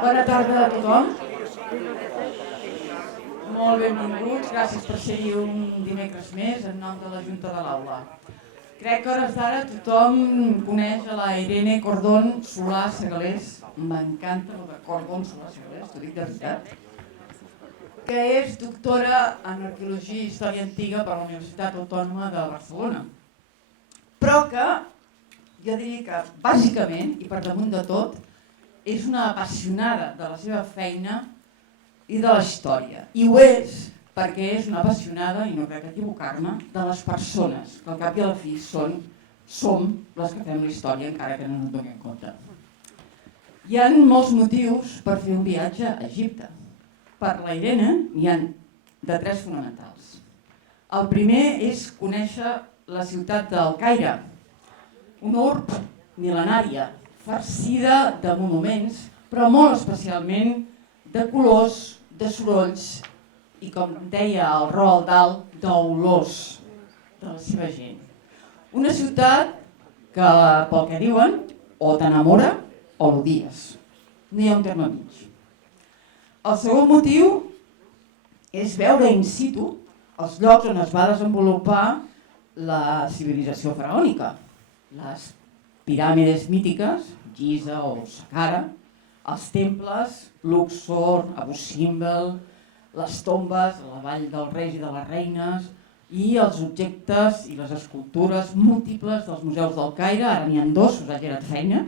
Bona tarda a tothom. Molt benvinguts, gràcies per ser-hi un dimecres més en nom de la Junta de l'Aula. Crec que a hores d'ara tothom coneix a la Irene Cordón Solà Segalés. M'encanta el de Cordón Solà Segalés, t'ho dic de veritat. Que és doctora en Arqueologia i Història Antiga per la Universitat Autònoma de Barcelona. Però que, jo diria que bàsicament, i per damunt de tot, és una apassionada de la seva feina i de la història. I ho és perquè és una apassionada, i no crec equivocar-me, de les persones, que al cap i a la fi som les que fem la història, encara que no ens donem compte. Hi ha molts motius per fer un viatge a Egipte. Per la Irene n'hi ha de 3 fonamentals. El primer és conèixer la ciutat del Caire, una urb mil·lenària, farcida de monuments, però molt especialment de colors, de sorolls i, com deia el Roald Dahl, d'olors de la seva gent. Una ciutat que, pel que diuen, o t'enamora o l'odies. No hi ha un terme mig. El segon motiu és veure in situ els llocs on es va desenvolupar la civilització faraònica. Les piràmides mítiques, Giza o Saqqara, els temples, Luxor, Abu Simbel, les tombes a la vall dels reis i de les reines i els objectes i les escultures múltiples dels museus del Caire, ara n'hi ha 2, us ha girat feina,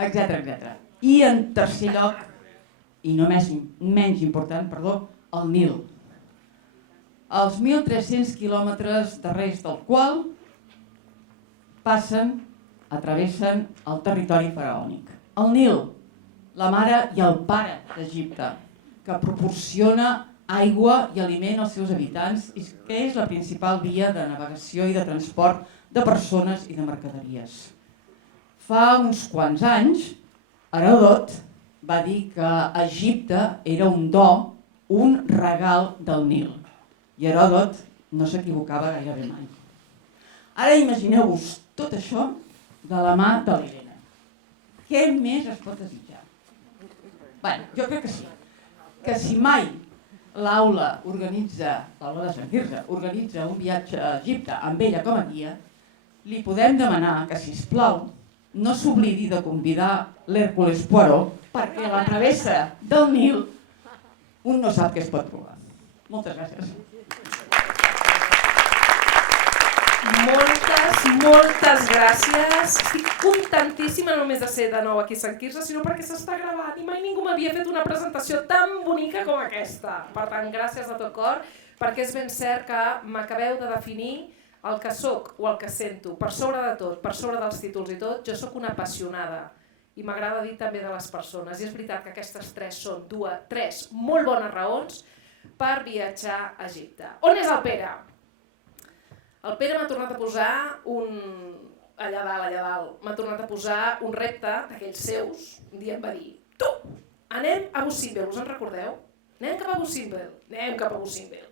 etc. I en tercer lloc, i no menys important, el Nil. Els 1.300 quilòmetres darrers del qual travessen el territori faraònic. El Nil, la mare i el pare d'Egipte, que proporciona aigua i aliment als seus habitants i que és la principal via de navegació i de transport de persones i de mercaderies. Fa uns quants anys, Heròdot va dir que Egipte era un do, un regal del Nil. I Heròdot no s'equivocava gairebé mai. Ara imagineu-vos tot això de la mà de l'Irene. Què més es pot desitjar? Bé, jo crec que sí. Que si mai l'aula de Sant Quirze organitza un viatge a Egipte amb ella com a guia, li podem demanar que, sisplau, no s'oblidi de convidar l'Hèrcules Poirot perquè a la travessa del Nil un no sap què es pot trobar. Moltes gràcies. Moltes gràcies. Estic contentíssima no només de ser de nou aquí a Sant Quirze, sinó perquè s'està gravant i mai ningú m'havia fet una presentació tan bonica com aquesta. Per tant, gràcies de tot cor, perquè és ben cert que m'acabeu de definir el que sóc o el que sento. Per sobre de tot, per sobre dels títols i tot, jo sóc una apassionada i m'agrada dir també de les persones. I és veritat que aquestes 3 són 3 molt bones raons per viatjar a Egipte. On és el Pere? El Pere m'ha tornat a posar allà dalt, m'ha tornat a posar un repte d'aquells seus. Un dia em va dir, tu, anem a Abu Simbel, us en recordeu? Anem cap a Abu Simbel.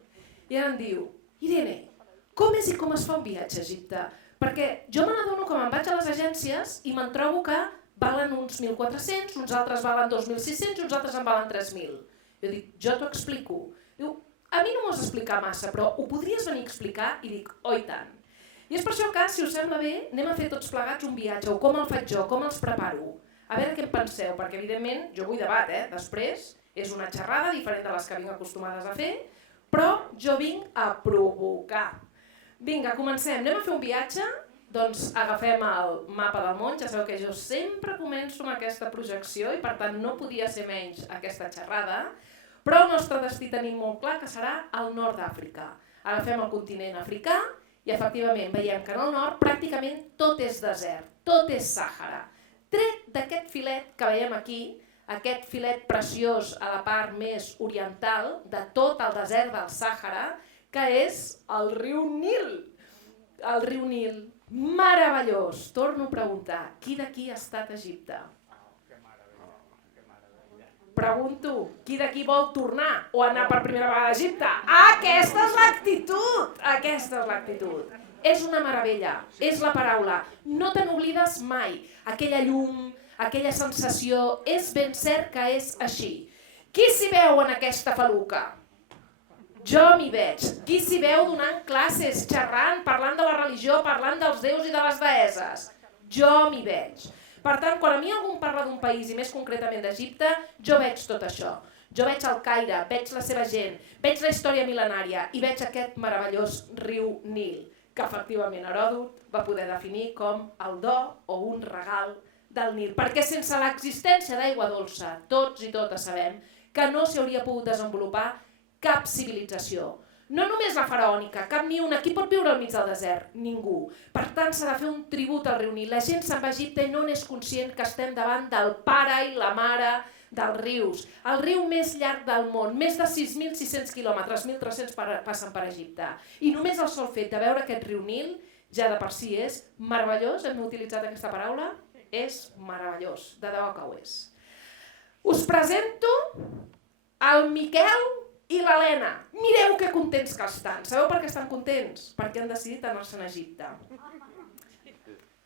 I ara em diu, Irene, com és i com es fa un viatge a Egipte? Perquè jo me n'adono que me'n vaig a les agències i me'n trobo que valen uns 1.400, uns altres valen 2.600 i uns altres en valen 3.000. Jo dic, jo t'ho explico. Diu, a mi no m'ho has explicat massa, però ho podries venir a explicar? I dic, oh i tant. I és per això que, si us sembla bé, anem a fer tots plegats un viatge, o com el faig jo, com els preparo. A veure què en penseu, perquè evidentment jo vull debat, després és una xerrada diferent de les que vinc acostumades a fer, però jo vinc a provocar. Vinga, comencem, anem a fer un viatge, doncs agafem el mapa del món, ja sabeu que jo sempre començo amb aquesta projecció i per tant no podia ser menys aquesta xerrada, però el nostre destí tenim molt clar que serà el nord d'Àfrica. Agafem el continent africà i efectivament veiem que en el nord pràcticament tot és desert, tot és Sàhara. Tret d'aquest filet que veiem aquí, aquest filet preciós a la part més oriental de tot el desert del Sàhara, que és el riu Nil. El riu Nil, meravellós. Torno a preguntar, qui d'aquí ha estat a Egipte? Pregunto, qui d'aquí vol tornar o anar per primera vegada a Egipte? Aquesta és l'actitud! Aquesta és l'actitud. És una meravella, és la paraula. No te n'oblides mai. Aquella llum, aquella sensació, és ben cert que és així. Qui s'hi veu en aquesta feluca? Jo m'hi veig. Qui s'hi veu donant classes, xerrant, parlant de la religió, parlant dels déus i de les deeses? Jo m'hi veig. Per tant, quan a mi algú em parla d'un país, i més concretament d'Egipte, jo veig tot això. Jo veig el Caire, veig la seva gent, veig la història mil·lenària i veig aquest meravellós riu Nil, que efectivament Heròdot va poder definir com el do o un regal del Nil. Perquè sense l'existència d'aigua dolça, tots i totes sabem que no s'hi hauria pogut desenvolupar cap civilització. No només la faraònica, cap ni una. Qui pot viure al mig del desert? Ningú. Per tant, s'ha de fer un tribut al riu Nil. La gent se'n va a Egipte i no n'és conscient que estem davant del pare i la mare dels rius. El riu més llarg del món, més de 6.600 quilòmetres, 1.300 passen per Egipte. I només el sol fet de veure aquest riu Nil, ja de per si és meravellós, hem utilitzat aquesta paraula, és meravellós, de debò que ho és. Us presento el Miquel i l'Helena. Mireu que contents que estan. Sabeu per què estan contents? Perquè han decidit anar-se'n a Egipte.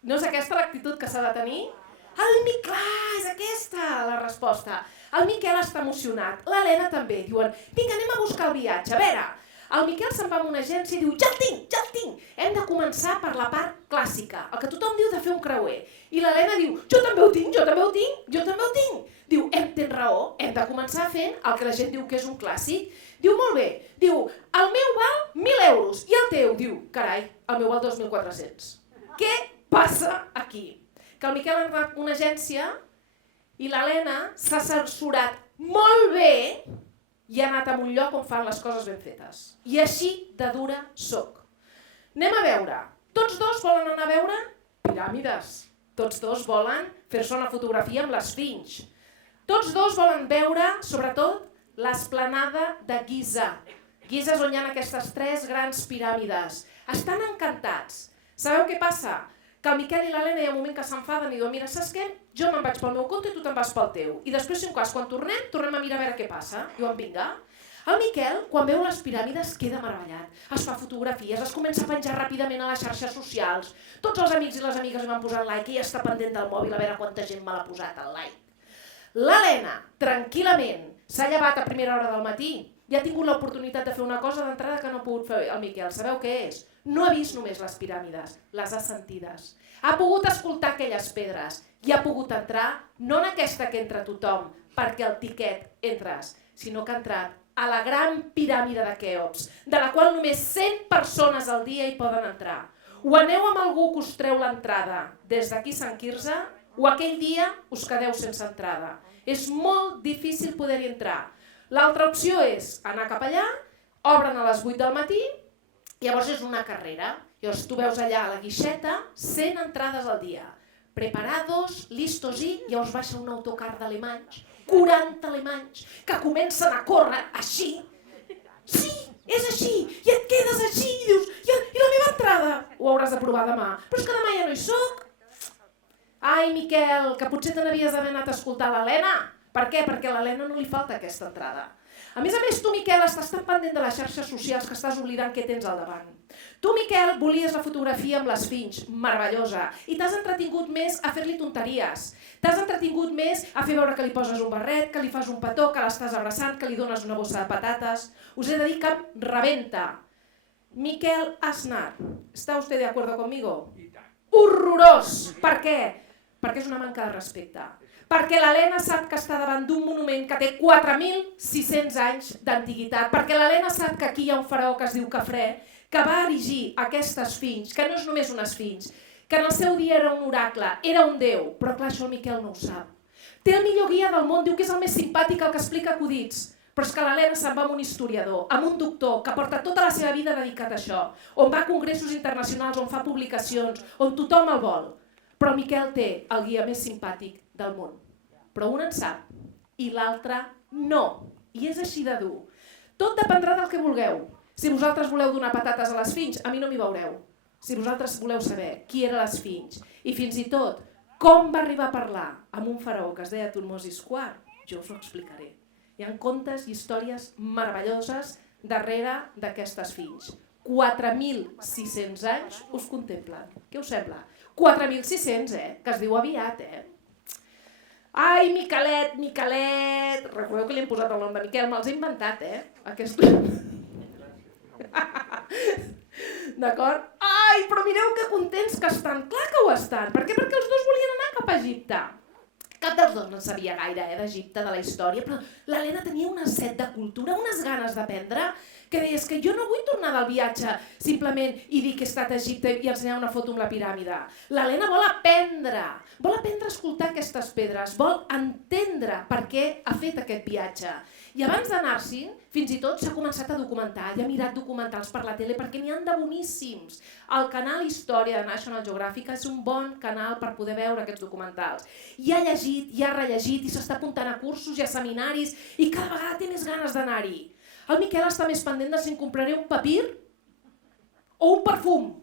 No és aquesta l'actitud que s'ha de tenir? Clar, és aquesta la resposta. El Miquel està emocionat, l'Helena també. Diuen, vinga, anem a buscar el viatge. A veure, el Miquel se'n va a una agència i diu, ja el tinc. Hem de començar per la part clàssica, el que tothom diu de fer un creuer. I l'Helena diu, jo també ho tinc. Diu, tens raó, hem de començar fent el que la gent diu que és un clàssic. Diu, molt bé, diu, el meu val 1.000 euros i el teu, diu, carai, el meu val 2.400. Què passa aquí? Que el Miquel ha entrat a una agència i l'Helena s'ha assessorat molt bé i ha anat a un lloc on fan les coses ben fetes. I així de dura soc. Anem a veure. Tots dos volen anar a veure piràmides. Tots dos volen fer-se una fotografia amb l'Esfinx. Tots dos volen veure, sobretot, l'esplanada de Giza. Giza és on hi ha aquestes 3 grans piràmides. Estan encantats. Sabeu què passa? Que el Miquel i l'Helena hi ha un moment que s'enfaden i diuen, mira, saps què? Jo me'n vaig pel meu compte i tu te'n vas pel teu. I després, si un cas, quan tornem a mirar a veure què passa. Diuen, vinga. El Miquel, quan veu les piràmides, queda meravellat. Es fa fotografies, es comença a penjar ràpidament a les xarxes socials. Tots els amics i les amigues li van posar like i ja està pendent del mòbil a veure quanta gent me l'ha posat el like. L'Helena, tranquil·lament, s'ha llevat a primera hora del matí i ha tingut l'oportunitat de fer una cosa d'entrada que no ha pogut fer el Miquel. Sabeu què és? No ha vist només les piràmides, les ha sentides. Ha pogut escoltar aquelles pedres i ha pogut entrar, no en aquesta que entra tothom, perquè el tiquet entres, sinó que ha entrat a la gran piràmide de Queops, de la qual només 100 persones al dia hi poden entrar. O aneu amb algú que us treu l'entrada des d'aquí Sant Quirze, o aquell dia us quedeu sense entrada. És molt difícil poder-hi entrar. L'altra opció és anar cap allà, obren a les 8 del matí, llavors és una carrera. Llavors tu veus allà a la guixeta 100 entrades al dia. Preparados, listos i llavors baixa un autocar d'alemanys, 40 alemanys, que comencen a córrer així. Sí, és així, i et quedes així i dius, i la meva entrada? Ho hauràs de provar demà. Però és que demà ja no hi soc. Ai, Miquel, que potser te n'havies d'haver anat a escoltar l'Helena. Per què? Perquè a l'Helena no li falta aquesta entrada. A més, tu, Miquel, estàs tan pendent de les xarxes socials que estàs oblidant què tens al davant. Tu, Miquel, volies la fotografia amb l'Esfinx, meravellosa, i t'has entretingut més a fer-li tonteries. T'has entretingut més a fer veure que li poses un barret, que li fas un petó, que l'estàs abraçant, que li dones una bossa de patates. Us he de dir que em rebenta. Miquel Aznar, ¿está usted de acuerdo conmigo? Horrorós! Per què? Perquè és una manca de respecte. Perquè l'Helena sap que està davant d'un monument que té 4.600 anys d'antiguitat, perquè l'Helena sap que aquí hi ha un faraó que es diu Cafrè, que va erigir aquesta esfinx, que no és només una esfinx, que en el seu dia era un oracle, era un déu, però clar, això el Miquel no ho sap. Té el millor guia del món, diu que és el més simpàtic, el que explica acudits, però és que l'Helena se'n va amb un historiador, amb un doctor, que porta tota la seva vida dedicat a això, on va a congressos internacionals, on fa publicacions, on tothom el vol. Però el Miquel té el guia més simpàtic del món. Però un en sap i l'altre no. I és així de dur. Tot dependrà del que vulgueu. Si vosaltres voleu donar patates a l'Esfinx, a mi no m'hi veureu. Si vosaltres voleu saber qui era l'Esfinx i fins i tot com va arribar a parlar amb un faraó que es deia Tutmosis IV, jo us ho explicaré. Hi ha contes i històries meravelloses darrere d'aquesta Esfinx. 4.600 anys us contemplen. Què us sembla? 4.600, que es diu aviat, Ai, Miquelet, Miquelet! Recordeu que li hem posat el nom de Miquel? Me'ls he inventat, Aquest... D'acord? Ai, però mireu que contents que estan. Clar que ho estan. Per què? Perquè els dos volien anar cap a Egipte. Cap dels dos no en sabia gaire d'Egipte, de la història, però l'Helena tenia una set de cultura, unes ganes d'aprendre, que deies que jo no vull tornar del viatge simplement i dir que he estat a Egipte i ensenyar una foto amb la piràmide. L'Helena vol aprendre a escoltar aquestes pedres, vol entendre per què ha fet aquest viatge. I abans d'anar-s'hi, fins i tot s'ha començat a documentar, i ha mirat documentals per la tele perquè n'hi ha de boníssims. El canal Història de National Geographic és un bon canal per poder veure aquests documentals. I ha llegit, i ha rellegit, i s'està apuntant a cursos i a seminaris, i cada vegada té més ganes d'anar-hi. El Miquel està més pendent de si em compraré un papir o un perfum.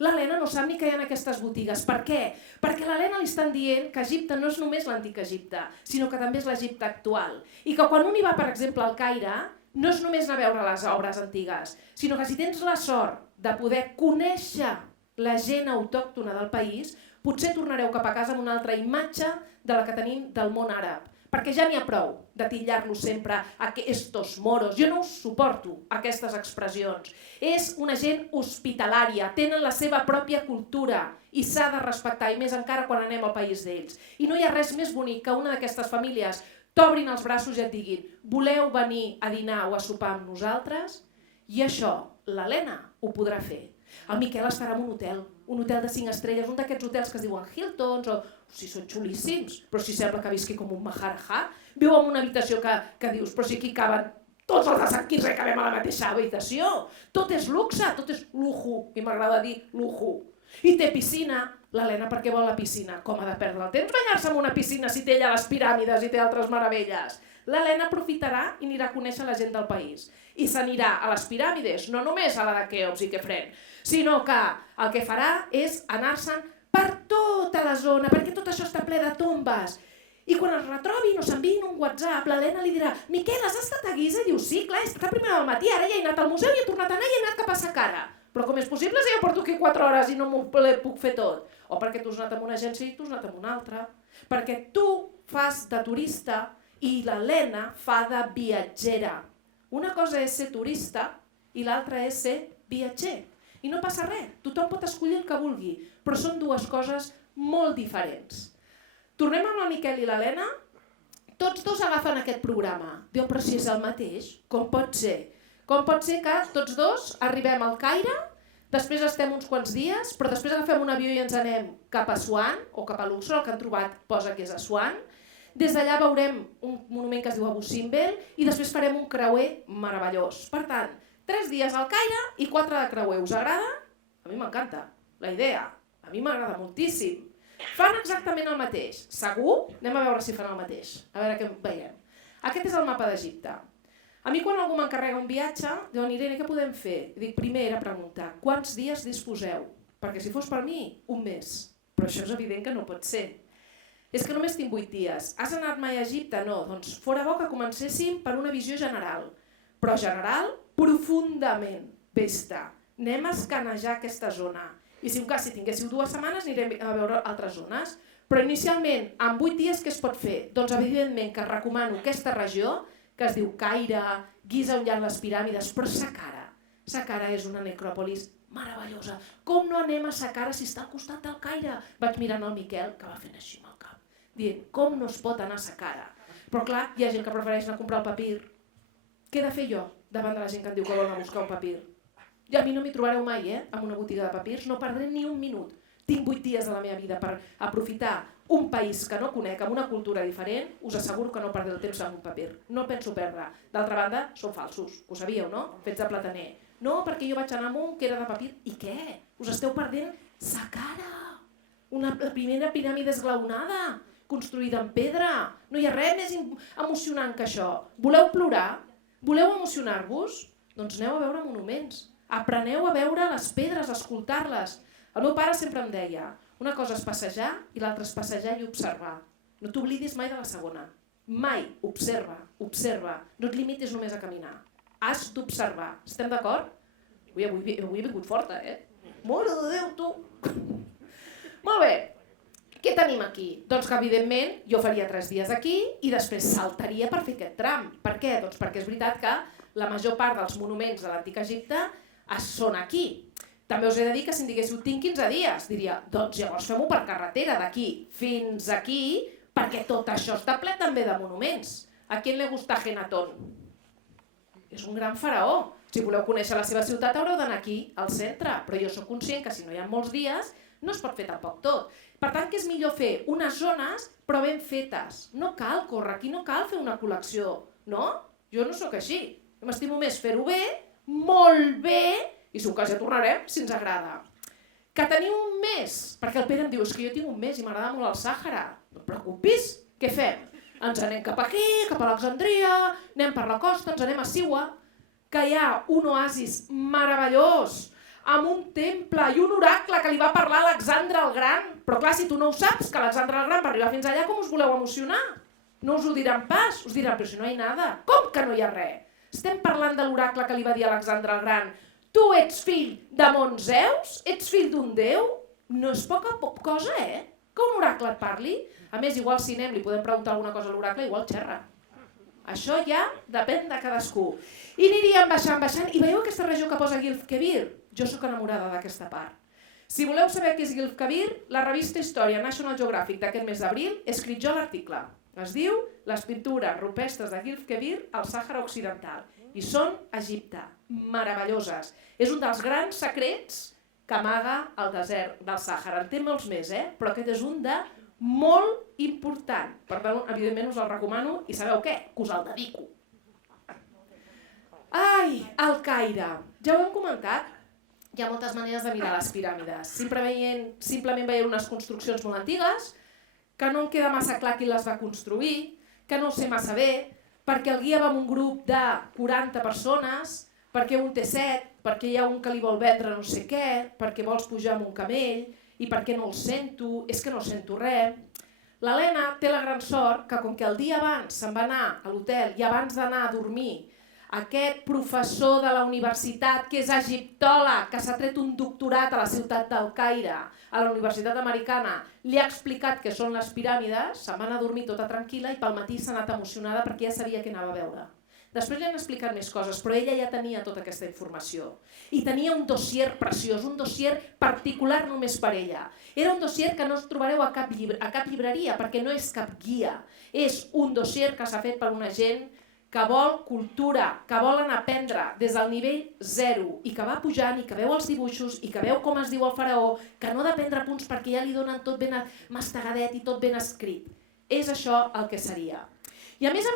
L'Helena no sap ni què hi ha en aquestes botigues. Per què? Perquè a l'Helena li estan dient que Egipte no és només l'antic Egipte, sinó que també és l'Egipte actual. I que quan un hi va, per exemple, al Caire, no és només anar a veure les obres antigues, sinó que si tens la sort de poder conèixer la gent autòctona del país, potser tornareu cap a casa amb una altra imatge de la que tenim del món àrab. Perquè ja n'hi ha prou de titllar-los sempre a estos moros. Jo no us suporto aquestes expressions. És una gent hospitalària, tenen la seva pròpia cultura i s'ha de respectar, i més encara quan anem al país d'ells. I no hi ha res més bonic que una d'aquestes famílies t'obrin els braços i et diguin voleu venir a dinar o a sopar amb nosaltres? I això l'Helena ho podrà fer. El Miquel estarà en un hotel de 5 estrelles, un d'aquests hotels que es diuen Hiltons, o si són xulíssims, però si sembla que visqui com un maharajà. Viu en una habitació que dius, però si aquí caben tots els de Sant Quirze que cabem a la mateixa habitació. Tot és luxe, tot és lujo, i m'agrada dir lujo. I té piscina. L'Helena per què vol la piscina? Com ha de perdre el temps banyar-se en una piscina si té allà les piràmides i té altres meravelles? L'Helena aprofitarà i anirà a conèixer la gent del país. I s'anirà a les piràmides, no només a la de Keops i Kefren, sinó que el que farà és anar-se'n per tota la zona, perquè tot això està ple de tombes. I quan es retrobin o s'enviïn un WhatsApp, l'Helena li dirà «Miquel, has estat a Giza?» I diu «Sí, clar, he estat a primera del matí, ara ja he anat al museu i he tornat a anar i he anat cap a Saqqara». Però com és possible si jo porto aquí 4 hores i no m'ho puc fer tot? O perquè tu has anat amb una agència i tu has anat amb una altra. Perquè tu fas de turista i l'Helena fa de viatgera. Una cosa és ser turista i l'altra és ser viatger. I no passa res, tothom pot escollir el que vulgui, però són dues coses molt diferents. Tornem amb el Miquel i l'Helena, tots dos agafen aquest programa. Diuen, però si és el mateix, com pot ser? Com pot ser que tots dos arribem al Caire, després estem uns quants dies, però després agafem un avió i ens anem cap a Assuan o cap a Luxor, el que han trobat posa que és Assuan. Des d'allà veurem un monument que es diu Abu Simbel i després farem un creuer meravellós. Per tant, 3 dies al Caire i 4 de creuer. Us agrada? A mi m'encanta la idea. A mi m'agrada moltíssim. Fan exactament el mateix. Segur? Anem a veure si fan el mateix. A veure què veiem. Aquest és el mapa d'Egipte. A mi quan algú m'encarrega un viatge, diuen Irene, què podem fer? I dic, primer era preguntar, quants dies disposeu? Perquè si fos per mi, un mes. Però això és evident que no pot ser. És que només tinc 8 dies. Has anat mai a Egipte? No. Doncs fora bo que comencéssim per una visió general. Però general, profundament. Vista. Anem a escanejar aquesta zona. I si un cas, si tinguéssiu 2 setmanes, anirem a veure altres zones. Però inicialment, en 8 dies què es pot fer? Doncs evidentment que recomano aquesta regió, que es diu Caire, Giza on hi ha les piràmides, però Saqqara. Saqqara és una necròpolis meravellosa. Com no anem a Saqqara si està al costat del Caire? Vaig mirant el Miquel, que va fent així amb el cap, dient, com no es pot anar a Saqqara? Però clar, hi ha gent que prefereix anar a comprar el papir. Què he de fer jo davant de la gent que em diu que vol anar a buscar un papir? I a mi no m'hi trobareu mai, en una botiga de papirs, no perdré ni un minut. Tinc 8 dies de la meva vida per aprofitar un país que no conec, amb una cultura diferent, us asseguro que no perdré el temps amb un papir. No penso perdre. D'altra banda, són falsos, ho sabíeu, no? Fets de plataner. No, perquè jo vaig anar amb un que era de papir. I què? Us esteu perdent Saqqara, la primera piràmide esglaonada, construïda en pedra. No hi ha res més emocionant que això. Voleu plorar? Voleu emocionar-vos? Doncs aneu a veure monuments. Apreneu a veure les pedres, a escoltar-les. El meu pare sempre em deia, una cosa és passejar i l'altra és passejar i observar. No t'oblidis mai de la segona. Mai. Observa, observa. No et limitis només a caminar. Has d'observar. Estem d'acord? Avui he vingut forta, Mare de Déu, tu! Molt bé. Què tenim aquí? Doncs que evidentment jo faria 3 dies aquí i després saltaria per fer aquest tram. Per què? Doncs perquè és veritat que la major part dels monuments de l'antic Egipte són aquí. També us he de dir que si em diguéssiu tinc 15 dies, diria, doncs llavors fem-ho per carretera d'aquí fins aquí, perquè tot això està ple també de monuments. A qui li gusta Akhenaton? És un gran faraó. Si voleu conèixer la seva ciutat haureu d'anar aquí, al centre, però jo sóc conscient que si no hi ha molts dies no es pot fer tampoc tot. Per tant, que és millor fer unes zones però ben fetes. No cal córrer, aquí no cal fer una col·lecció, no? Jo no sóc així. M'estimo més fer-ho bé, molt bé, i segur que ja tornarem si ens agrada. Que teniu un mes, perquè el Pere em diu és que jo tinc un mes i m'agrada molt el Sàhara. No et preocupis, què fem? Ens anem cap aquí, cap a Alexandria, anem per la costa, ens anem a Siwa, que hi ha un oasis meravellós, amb un temple i un oracle que li va parlar a Alexandre el Gran. Però clar, si tu no ho saps, que Alexandre el Gran va arribar fins allà, com us voleu emocionar? No us ho diran pas, us diran, però si no hi ha nada. Com que no hi ha res? Estem parlant de l'oracle que li va dir a Alexandre el Gran. Tu ets fill de Mont Zeus? Ets fill d'un déu? No és poca cosa, que un oracle et parli. A més, igual si anem, li podem preguntar alguna cosa a l'oracle, igual xerra. Això ja depèn de cadascú. I aniríem baixant, i veieu aquesta regió que posa Gilf Kebir? Jo sóc enamorada d'aquesta part. Si voleu saber què és Gilf Kebir, la revista Història National Geographic d'aquest mes d'abril he escrit jo l'article. Es diu Les pintures rupestres de Gilf Kebir al Sàhara Occidental. I són a Egipte, meravelloses. És un dels grans secrets que amaga el desert del Sàhara. En té molts més, però aquest és un de molt important. Per tant, evidentment us el recomano i sabeu què? Que us el dedico. Ai, el Caire. Ja ho hem comentat. Hi ha moltes maneres de mirar les piràmides. Simplement veient unes construccions molt antigues, que no em queda massa clar qui les va construir, que no ho sé massa bé, perquè el guia va amb un grup de 40 persones, perquè un té 7, perquè hi ha un que li vol vendre no sé què, perquè vols pujar amb un camell, i perquè no el sento, és que no sento res. L'Helena té la gran sort que com que el dia abans se'n va anar a l'hotel i abans d'anar a dormir, aquest professor de la universitat que és egiptòleg, que s'ha tret un doctorat a la ciutat del Caire, a la Universitat Americana, li ha explicat què són les piràmides, se'n va anar a dormir tota tranquil·la i pel matí s'ha anat emocionada perquè ja sabia què anava a veure. Després li han explicat més coses, però ella ja tenia tota aquesta informació. I tenia un dossier preciós, un dossier particular només per ella. Era un dossier que no us trobareu a cap llibreria, perquè no és cap guia. És un dossier que s'ha fet per una gent que vol cultura, que volen aprendre des del nivell 0 i que va pujant i que veu els dibuixos i que veu com es diu el faraó, que no ha de prendre punts perquè ja li donen tot ben mastegadet i tot ben escrit. És això el que seria. I a més,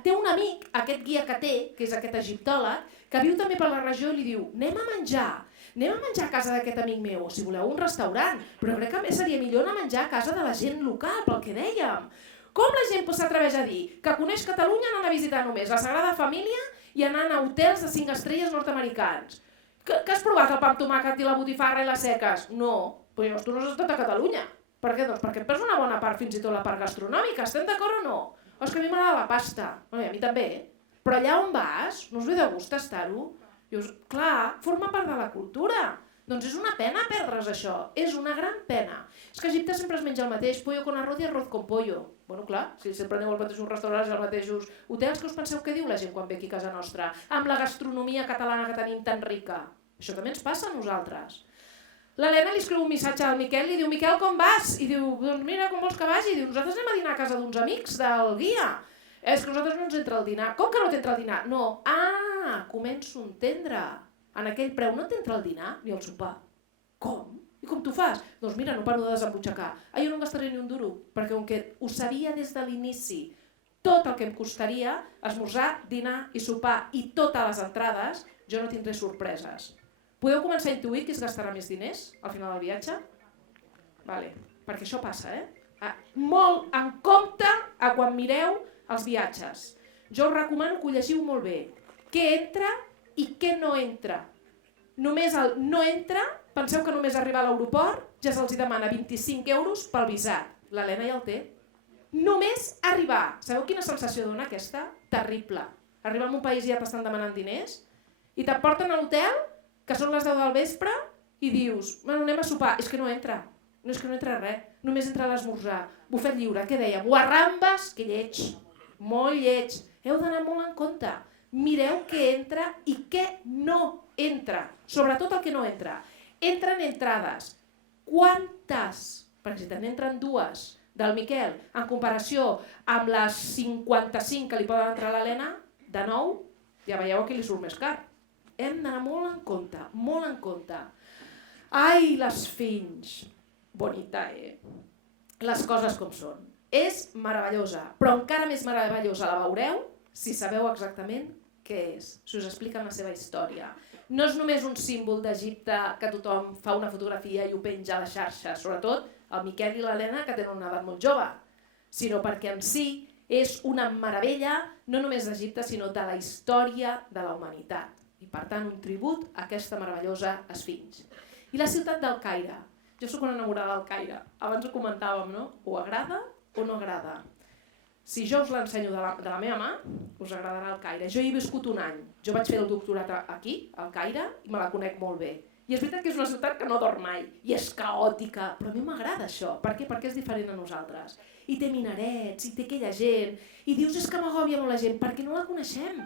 té un amic, aquest guia que té, que és aquest egiptòleg, que viu també per la regió i li diu anem a menjar a casa d'aquest amic meu, o si voleu un restaurant, però crec que més seria millor anar a menjar a casa de la gent local, pel que dèiem. Com la gent s'atreveix a dir que coneix Catalunya anant a visitar només la Sagrada Família i anant a hotels de 5 estrelles nord-americans? Que has provat el pa amb tomàquet i la botifarra i les seques? No, però llavors tu no has estat a Catalunya. Per què? Doncs perquè et perds una bona part, fins i tot la part gastronòmica. Estem d'acord o no? O és que a mi m'agrada la pasta. A mi també. Però allà on vas, no us ve de gust estar-ho? Clar, forma part de la cultura. Doncs és una pena perdre's això, és una gran pena. És que a Egipte sempre es menja el mateix, pollo con arroz i arroz con pollo. Bueno, clar, si sempre aneu als mateixos restaurants i als mateixos hotels, què us penseu que diu la gent quan ve aquí a casa nostra? Amb la gastronomia catalana que tenim tan rica. Això també ens passa a nosaltres. L'Helena li escriu un missatge al Miquel i li diu Miquel, com vas? I diu, doncs mira, com vols que vagi? I diu, nosaltres anem a dinar a casa d'uns amics del guia. És que nosaltres no ens entra el dinar. Com que no t'entra el dinar? No. Ah, començo a entendre. En aquell preu no t'entra el dinar ni el sopar. Com? I com t'ho fas? Doncs mira, no paro de desembutxacar. Jo no em gastaré ni un duro, perquè com que ho sabia des de l'inici tot el que em costaria esmorzar, dinar i sopar i totes les entrades, jo no tindré sorpreses. Podeu començar a intuir qui es gastarà més diners al final del viatge? Vale, perquè això passa, Molt en compte a quan mireu els viatges. Jo us recomano que ho llegiu molt bé. Què entra i què no entra. Només el no entra, penseu que només arribar a l'aeroport ja se'ls demana 25 euros pel visat. L'Helena ja el té. Només arribar. Sabeu quina sensació dona aquesta? Terrible. Arribar a un país i ja t'estan demanant diners i te'n porten a l'hotel, que són les 10 del vespre, i dius, bueno, anem a sopar. És que no entra. No és que no entra res. només entra a l'esmorzar. Bufet lliure, què dèiem? Guarrambes, que lleig, molt lleig. Heu d'anar molt en compte. Mireu què entra i què no entra. Sobretot el que no entra. Entren entrades. Quantes? Perquè si n'entren dues del Miquel en comparació amb les 55 que li poden entrar a l'Helena, de nou, ja veieu a qui li surt més car. Hem d'anar molt en compte, molt en compte. Ai, les fins. Bonita, Les coses com són. És meravellosa, però encara més meravellosa la veureu si sabeu exactament què és, si us expliquen la seva història. No és només un símbol d'Egipte que tothom fa una fotografia i ho penja a les xarxes, sobretot el Miquel i l'Helena, que tenen una edat molt jove, sinó perquè en si és una meravella no només d'Egipte, sinó de la història de la humanitat. I per tant, un tribut a aquesta meravellosa esfinx. I la ciutat del Caire. Jo sóc una enamorada del Caire. Abans ho comentàvem, no? O agrada o no agrada. Si jo us l'ensenyo de la meva mà, us agradarà el Caire. Jo hi he viscut un any. Jo vaig fer el doctorat aquí, al Caire, i me la conec molt bé. I és veritat que és una ciutat que no dorm mai, i és caòtica, però a mi m'agrada això. Per què? Perquè és diferent a nosaltres. I té minarets, i té aquella gent, i dius, és que m'agòbia molt la gent, perquè no la coneixem.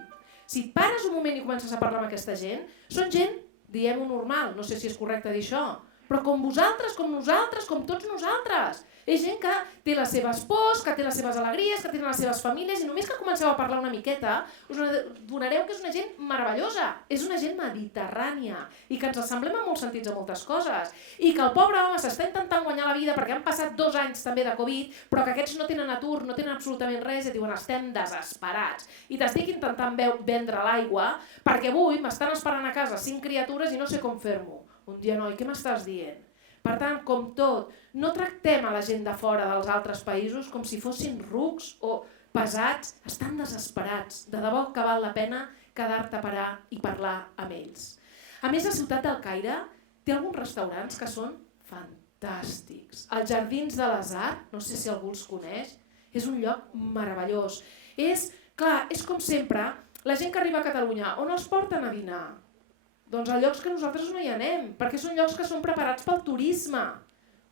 Si et pares un moment i comences a parlar amb aquesta gent, són gent, diem-ho normal, no sé si és correcte dir això, però com vosaltres, com nosaltres, com tots nosaltres. És gent que té les seves pors, que té les seves alegries, que tenen les seves famílies, i només que comenceu a parlar una miqueta us adonareu que és una gent meravellosa, és una gent mediterrània i que ens assemblem en molts sentits a moltes coses i que el pobre home s'està intentant guanyar la vida perquè han passat 2 anys també de Covid, però que aquests no tenen atur, no tenen absolutament res i diuen estem desesperats i t'estic intentant vendre l'aigua perquè avui m'estan esperant a casa 5 criatures i no sé com fer-m'ho. Un dia, noi, què m'estàs dient? Per tant, com tot, no tractem a la gent de fora dels altres països com si fossin rucs o pesats, estan desesperats. De debò que val la pena quedar-te a parar i parlar amb ells. A més, la ciutat del Caire té alguns restaurants que són fantàstics. Els Jardins de l'Azhar, no sé si algú els coneix, és un lloc meravellós. És com sempre, la gent que arriba a Catalunya, on els porten a dinar? Doncs a llocs que nosaltres no hi anem, perquè són llocs que són preparats pel turisme.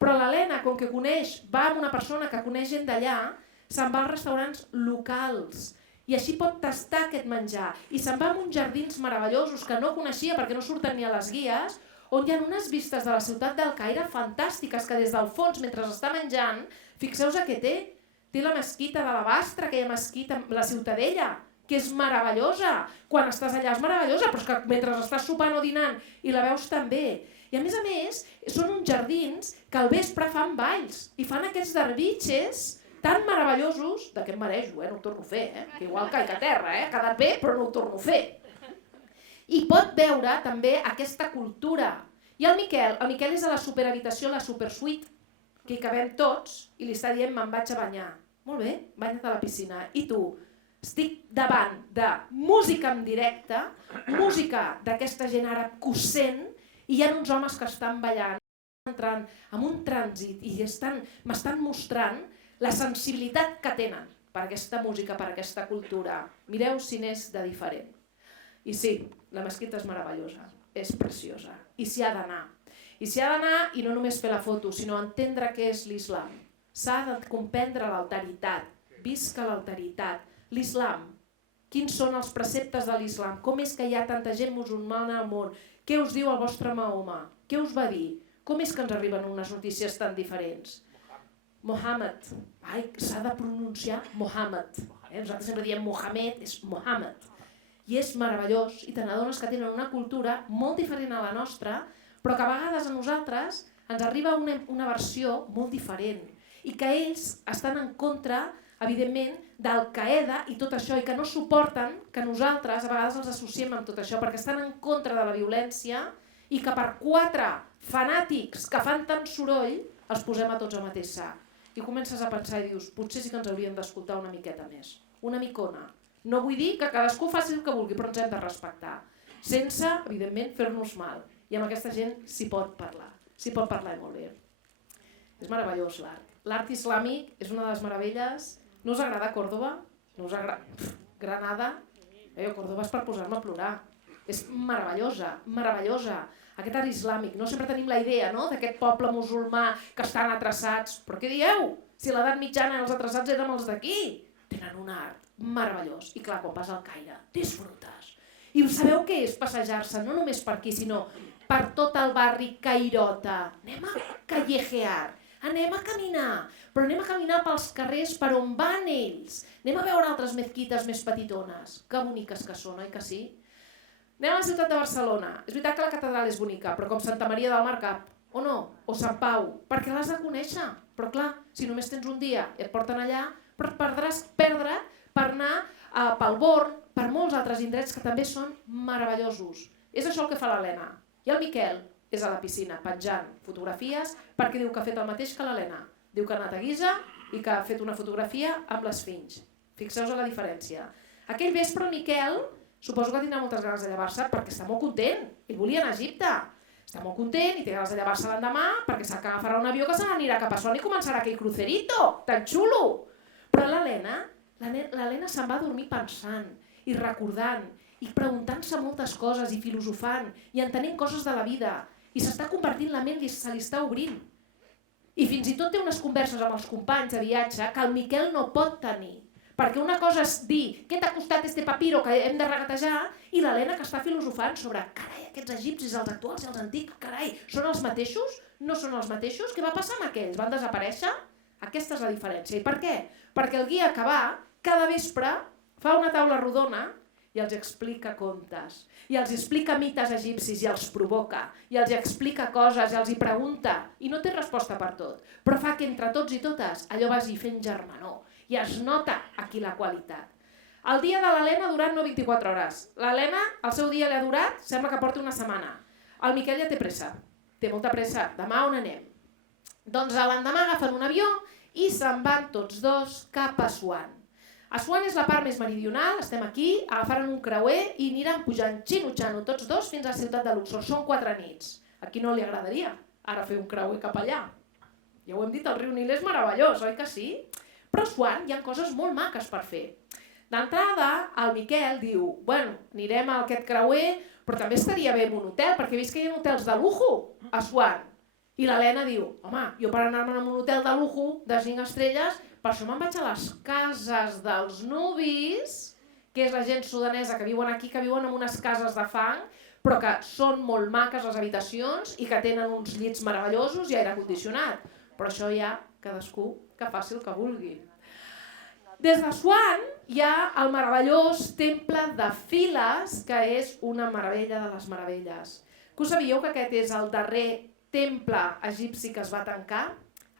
Però l'Helena, com que va amb una persona que coneix gent d'allà, se'n va als restaurants locals i així pot tastar aquest menjar. I se'n va a uns jardins meravellosos que no coneixia perquè no surten ni a les guies, on hi ha unes vistes de la ciutat del Caire fantàstiques que des del fons, mentre està menjant, fixeu-vos què té. Té la mesquita d'alabastre, aquella mesquita, la Ciutadella, que és meravellosa. Quan estàs allà és meravellosa, però és que mentre estàs sopant o dinant i la veus també. I a més, són uns jardins que al vespre fan balls i fan aquests dervitxes tan meravellosos, de què em marejo, no ho torno a fer, que igual caic a terra, ha quedat bé, però no ho torno a fer. I pot veure també aquesta cultura. I el Miquel és a la superhabitació, la supersuite, que hi cabem tots i li està dient me'n vaig a banyar. Molt bé, banya't a la piscina. I tu? Estic davant de música en directe, música d'aquesta gent àrab cossent, i hi ha uns homes que estan ballant, entrant en un trànsit i m'estan mostrant la sensibilitat que tenen per aquesta música, per aquesta cultura. Mireu si n'és de diferent. I sí, la mesquita és meravellosa, és preciosa, i s'hi ha d'anar. I s'hi ha d'anar i no només fer la foto, sinó entendre què és l'islam. S'ha de comprendre l'alteritat, visca l'alteritat. L'islam, quins són els preceptes de l'islam? Com és que hi ha tanta gent musulmana al món? Què us diu el vostre Mahoma? Què us va dir? Com és que ens arriben unes notícies tan diferents? Mohammed. Ai, s'ha de pronunciar Mohammed. Nosaltres sempre diem Mohamed, és Mohammed. I és meravellós i te n'adones que tenen una cultura molt diferent a la nostra, però que a vegades a nosaltres ens arriba una versió molt diferent i que ells estan en contra, evidentment, d'Al-Qaeda i tot això, i que no suporten que nosaltres a vegades els associem amb tot això, perquè estan en contra de la violència i que per 4 fanàtics que fan tant soroll els posem a tots al mateix sac. I comences a pensar i dius, potser sí que ens hauríem d'escoltar una miqueta més, una micona. No vull dir que cadascú faci el que vulgui, però ens hem de respectar, sense, evidentment, fer-nos mal. I amb aquesta gent s'hi pot parlar i molt bé. És meravellós l'art. L'art islàmic és una de les meravelles. No us agrada Còrdova? No us agrada? Granada? Còrdova és per posar-me a plorar. És meravellosa, meravellosa. Aquest art islàmic, no? Sempre tenim la idea, no?, d'aquest poble musulmà que estan atreçats. Però què dieu? Si a l'edat mitjana els atreçats érem els d'aquí. Tenen un art meravellós. I clar, quan vas al Caire, disfrutes. I sabeu què és passejar-se? No només per aquí, sinó per tot el barri cairota. Anem a callejear, anem a caminar, però anem a caminar pels carrers per on van ells. Anem a veure altres mezquites més petitones. Que boniques que són, oi que sí? Anem a la ciutat de Barcelona. És veritat que la catedral és bonica, però com Santa Maria del Mar Cap, o no? O Sant Pau, perquè l'has de conèixer. Però clar, si només tens un dia i et porten allà, perdràs perdre per anar pel Born, per molts altres indrets que també són meravellosos. És això el que fa l'Helena. I el Miquel és a la piscina penjant fotografies perquè diu que ha fet el mateix que l'Helena. Diu que ha anat a Guisa i que ha fet una fotografia amb les Finch. Fixeu-vos la diferència. Aquell vespre el Miquel suposo que tindrà moltes ganes de llevar-se perquè està molt content. Ell volia anar a Egipte. Està molt content i té ganes de llevar-se l'endemà perquè sap que agafarà un avió que se n'anirà cap a Son i començarà aquell crucerito tan xulo. Però l'Helena se'n va dormir pensant i recordant i preguntant-se moltes coses i filosofant i entenent coses de la vida. I s'està convertint, la ment se li està obrint. I fins i tot té unes converses amb els companys de viatge que el Miquel no pot tenir. Perquè una cosa és dir què t'ha costat este papiro que hem de regatejar i l'Helena que està filosofant sobre carai, aquests egipcis, els actuals i els antics, carai, són els mateixos? No són els mateixos? Què va passar amb aquells? Van desaparèixer? Aquesta és la diferència. I per què? Perquè el guia que va, cada vespre, fa una taula rodona i els explica contes, i els explica mites egipcis i els provoca, i els explica coses i els hi pregunta, i no té resposta per tot, però fa que entre tots i totes allò vagi fent germanor. I es nota aquí la qualitat. El dia de l'Helena ha durat no 24 hores. L'Helena, el seu dia li ha durat, sembla que porti una setmana. El Miquel ja té pressa, té molta pressa. Demà on anem? Doncs l'endemà agafen un avió i se'n van tots dos cap a Assuan. Assuan és la part més meridional, estem aquí, agafaran un creuer i aniran pujant xinutxano tots dos fins a la ciutat de Luxor. Són 4 nits. A qui no li agradaria ara fer un creuer cap allà? Ja ho hem dit, el riu Nil és meravellós, oi que sí? Però a Assuan hi ha coses molt maques per fer. D'entrada, el Miquel diu, bueno, anirem a aquest creuer, però també estaria bé en un hotel, perquè he vist que hi ha hotels de lujo a Assuan. I l'Helena diu, home, jo per anar-me'n a un hotel de lujo, de 5 estrelles, per això me'n vaig a les cases dels nubis, que és la gent sudanesa que viuen aquí, que viuen en unes cases de fang, però que són molt maques les habitacions i que tenen uns llits meravellosos i aire condicionat. Però això ja cadascú que faci el que vulgui. Des d'Assuan hi ha el meravellós temple de Files, que és una meravella de les meravelles. Que us sabíeu que aquest és el darrer temple egipci que es va tancar?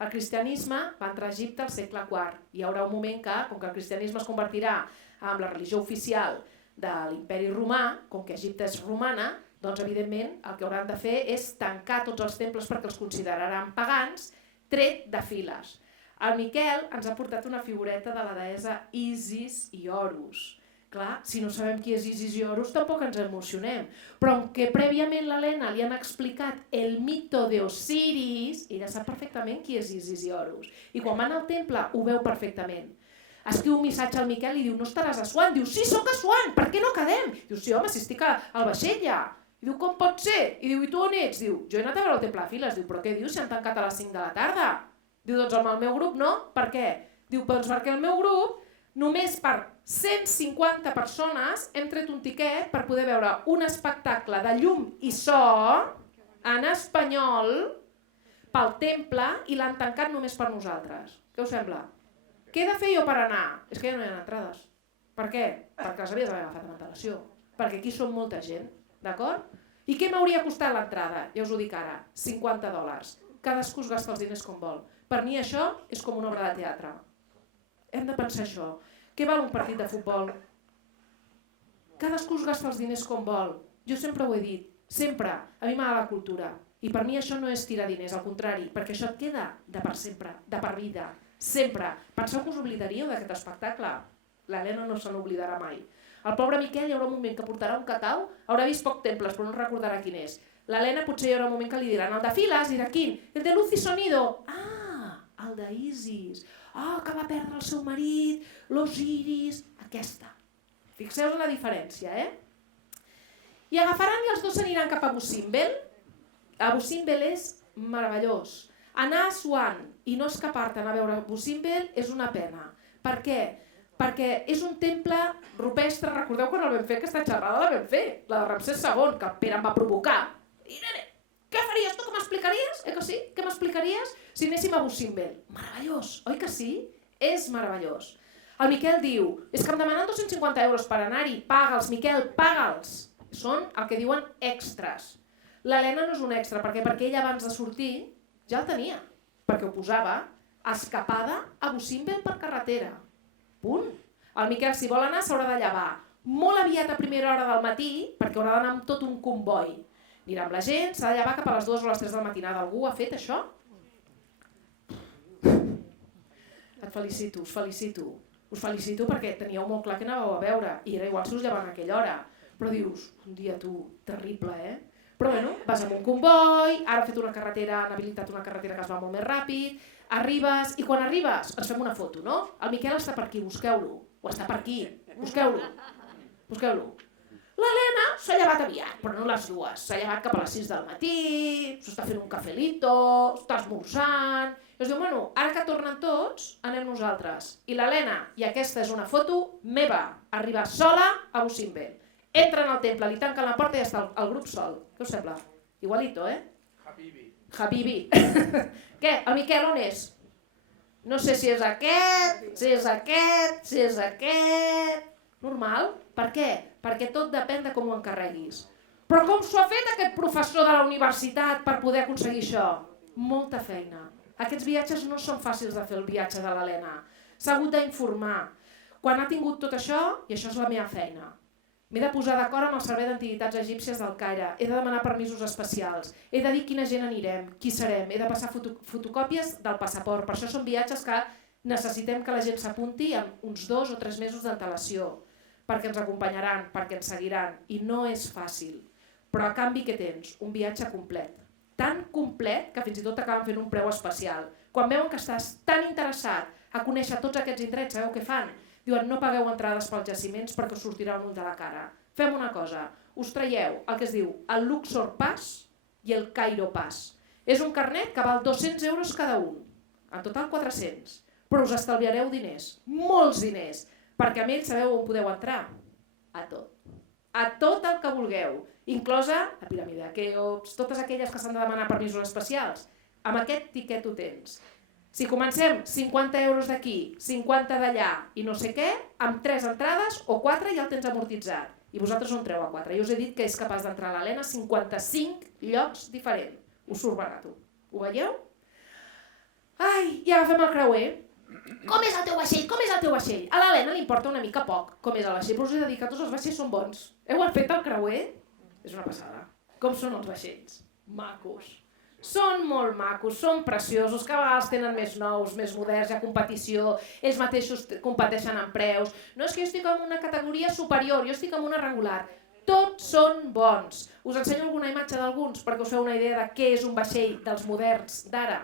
El cristianisme va entrar a Egipte al segle IV. Hi haurà un moment que, com que el cristianisme es convertirà en la religió oficial de l'imperi romà, com que Egipte és romana, doncs evidentment el que hauran de fer és tancar tots els temples perquè els consideraran pagans, tret de Files. El Miquel ens ha portat una figureta de la deessa Isis i Horus. Clar, si no sabem qui és Isis i Horus tampoc ens emocionem. Però que prèviament l'Helena li han explicat el mito d'Osiris, ella sap perfectament qui és Isis i Horus. I quan van al temple ho veu perfectament. Escriu un missatge al Miquel i diu, no estaràs a Assuan? Diu, sí, sóc a Assuan, per què no quedem? Diu, sí, home, si estic al vaixell ja. I diu, com pot ser? I diu, i tu on ets? Diu, jo he anat a veure el temple de Files. Diu, però què dius si han tancat a les 5 de la tarda? Diu, doncs amb el meu grup no. Per què? Diu, doncs perquè el meu grup, només per 150 persones, hem tret un tiquet per poder veure un espectacle de llum i so en espanyol pel temple i l'han tancat només per nosaltres. Què us sembla? Què he de fer jo per anar? És que ja no hi ha entrades. Per què? Perquè les havies d'haver agafat amb antelació. Perquè aquí som molta gent, d'acord? I què m'hauria costat l'entrada? Ja us ho dic ara, $50. Cadascú es gasta els diners com vol. Per mi això és com una obra de teatre. Hem de pensar això. Què val un partit de futbol? Cadascú es gasta els diners com vol. Jo sempre ho he dit, sempre. A mi m'agrada la cultura. I per mi això no és tirar diners, al contrari, perquè això et queda de per sempre, de per vida. Sempre. Penseu que us oblidaríeu d'aquest espectacle? L'Helena no se n'oblidarà mai. El pobre Miquel hi haurà un moment que portarà un cacau, haurà vist poc temples, però no recordarà quin és. L'Helena potser hi haurà un moment que li diran el de Files, dirà quin? El de Luz y Sonido. El d'Isis. Que va perdre el seu marit, l'Osiris, aquesta. Fixeu-vos la diferència, I agafaran i els dos s'aniran cap a Busimbel. A Busimbel és meravellós. Anar a Assuan i no escapar-te'n a veure Busimbel és una pena. Per què? Perquè és un temple rupestre. Recordeu quan el vam fer, aquesta xerrada la vam fer, la de Ramsès II, que Pere em va provocar. Irene, què faries tu? Que m'explicaries? Que sí? Què m'explicaries si anéssim a Busimbel? Meravellós, oi que sí? És meravellós. El Miquel diu, és que em demanen 250 euros per anar-hi, paga'ls, Miquel, paga'ls. Són el que diuen extras. L'Helena no és un extra, perquè ella abans de sortir ja el tenia, perquè ho posava escapada a Busimbel per carretera. Punt. El Miquel, si vol anar, s'haurà de llevar molt aviat a primera hora del matí, perquè haurà d'anar amb tot un comboi. Anirà amb la gent, s'ha de llevar cap a les 2 o les 3 del matinada. Algú ha fet això? Et felicito, us felicito. Us felicito perquè teníeu molt clar que anàveu a veure, i era igual si us llevaven a aquella hora. Però dius, un dia tu, terrible, Però bueno, vas amb un comboi, ara han fet una carretera, han habilitat una carretera que es va molt més ràpid, arribes, i quan arribes ens fem una foto, no? El Miquel està per aquí, busqueu-lo. O està per aquí, busqueu-lo. Busqueu-lo. L'Helena s'ha llevat aviat, però no les dues. S'ha llevat cap a les 6 del matí, s'està fent un cafelito, està esmorzant. I es diu, bueno, ara que tornen tots, anem nosaltres. I l'Helena, i aquesta és una foto meva, arriba sola a Busimbel. Entren al temple, li tanquen la porta i ja està el grup sol. Què us sembla? Igualito, Habibi. Què? El Miquel on és? No sé si és aquest, si és aquest, si és aquest... Normal. Per què? Perquè tot depèn de com ho encarreguis. Però com s'ho ha fet aquest professor de la universitat per poder aconseguir això? Molta feina. Aquests viatges no són fàcils de fer, el viatge de l'Helena. S'ha hagut d'informar. Quan ha tingut tot això, i això és la meva feina, m'he de posar d'acord amb el Servei d'Antiguitats Egípcies del Caire, he de demanar permisos especials, he de dir quina gent anirem, qui serem, he de passar fotocòpies del passaport. Per això són viatges que necessitem que la gent s'apunti amb uns 2 o 3 mesos d'antelació, perquè ens acompanyaran, perquè ens seguiran, i no és fàcil. Però a canvi què tens? Un viatge complet. Tan complet que fins i tot acaben fent un preu especial. Quan veuen que estàs tan interessat a conèixer tots aquests indrets, sabeu què fan? Diuen, no pagueu entrades pels jaciments perquè us sortirà un ull de la cara. Fem una cosa, us traieu el que es diu el Luxor Pass i el Cairo Pass. És un carnet que val 200 euros cada un, en total 400, però us estalviareu diners, molts diners, perquè amb ells sabeu on podeu entrar? A tot el que vulgueu, inclosa la piràmide de Keops, totes aquelles que s'han de demanar permisos especials. Amb aquest tiquet ho tens. Si comencem 50 euros d'aquí, 50 d'allà i no sé què, amb 3 entrades o 4 ja el tens amortitzat. I vosaltres on treu a 4. Jo us he dit que és capaç d'entrar a l'Helena a 55 llocs diferents. Us surt barat. Ho veieu? Ai, i agafem el creuer. Com és el teu vaixell? Com és el teu vaixell? A l'Helena li importa una mica poc com és el vaixell, però us he de dir que tots els vaixells són bons. Heu fet el creuer? És una passada. Com són els vaixells? Macos. Són molt macos, són preciosos, cada vegada els tenen més nous, més moderns, hi ha competició, ells mateixos competeixen en preus. No és que jo estic en una categoria superior, jo estic en una regular. Tots són bons. Us ensenyo alguna imatge d'alguns perquè us feu una idea de què és un vaixell dels moderns d'ara.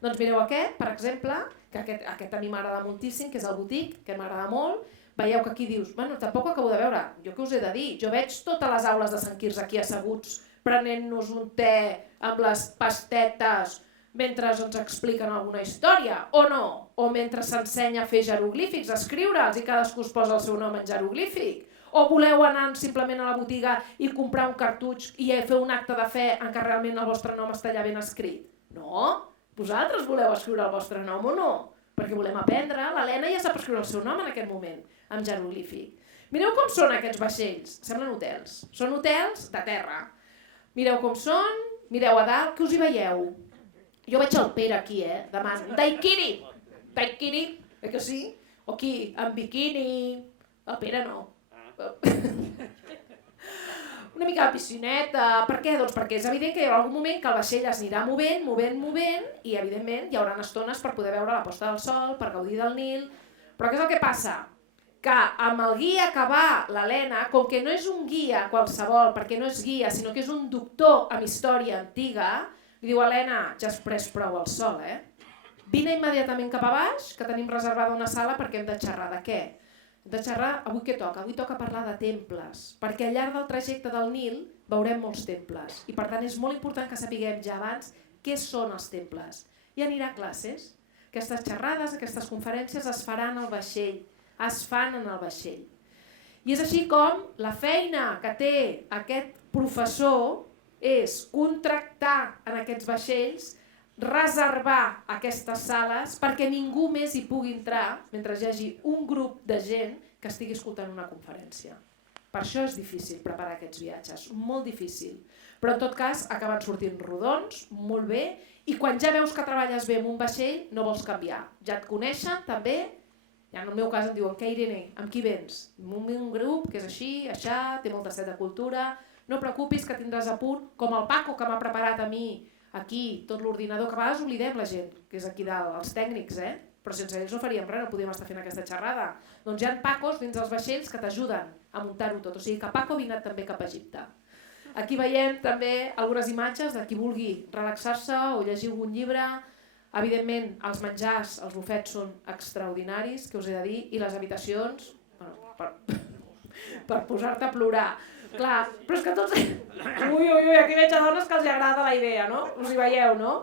Doncs mireu aquest, per exemple, que aquest a mi m'agrada moltíssim, que és el Boutique, que m'agrada molt. Veieu que aquí dius, bueno, tampoc ho acabo de veure, jo què us he de dir? Jo veig totes les aules de Sant Quirze aquí asseguts prenent-nos un te amb les pastetes mentre ens expliquen alguna història, o no? O mentre s'ensenya a fer jeroglífics, a escriure'ls i cadascú es posa el seu nom en jeroglífic? O voleu anar simplement a la botiga i comprar un cartutx i fer un acte de fe en què realment el vostre nom està allà ben escrit? No? Vosaltres voleu escriure el vostre nom o no? Perquè volem aprendre, l'Helena ja sap escriure el seu nom en aquest moment, amb jeroglífic. Mireu com són aquests vaixells, semblen hotels. Són hotels de terra. Mireu com són, mireu a dalt, que us hi veieu? Jo veig el Pere aquí, demant, daiquiri, que sí? O aquí, amb biquini, el Pere no. Una mica de piscineta, per què? Doncs perquè és evident que hi haurà algun moment que el vaixell es anirà movent, i evidentment hi haurà estones per poder veure la posta del sol, per gaudir del Nil. Però què és el que passa? Que amb el guia que va l'Helena, com que no és un guia qualsevol, perquè no és guia, sinó que és un doctor amb història antiga, li diu, Helena, ja has pres prou el sol, Vine immediatament cap a baix, que tenim reservada una sala perquè hem de xerrar de què? de xerrar, avui què toca? Avui toca parlar de temples, perquè al llarg del trajecte del Nil veurem molts temples i per tant és molt important que sapiguem ja abans què són els temples. I anirà a classes. Aquestes xerrades, aquestes conferències es faran al vaixell, es fan en el vaixell. I és així com la feina que té aquest professor és contractar en aquests vaixells, reservar aquestes sales perquè ningú més hi pugui entrar mentre hi hagi un grup de gent que estigui escoltant una conferència. Per això és difícil preparar aquests viatges, molt difícil. Però en tot cas acaben sortint rodons, molt bé, i quan ja veus que treballes bé en un vaixell no vols canviar. Ja et coneixen també, ja en el meu cas em diuen, què Irene, amb qui vens? Un grup que és així, aixà, té molta set de cultura, no preocupis que tindràs a punt, com el Paco que m'ha preparat a mi aquí tot l'ordinador, que a vegades oblidem la gent, que és aquí dalt, els tècnics, però sense ells no faríem res, no podíem estar fent aquesta xerrada. Doncs hi ha Pacos dins els vaixells que t'ajuden a muntar-ho tot, o sigui que Paco ha vingut també cap a Egipte. Aquí veiem també algunes imatges de qui vulgui relaxar-se o llegir algun llibre. Evidentment, els menjars, els bufets són extraordinaris, que us he de dir, i les habitacions, per posar-te a plorar. Clar, però és que tots... Ui, aquí veig a dones que els agrada la idea, no? Us hi veieu, no?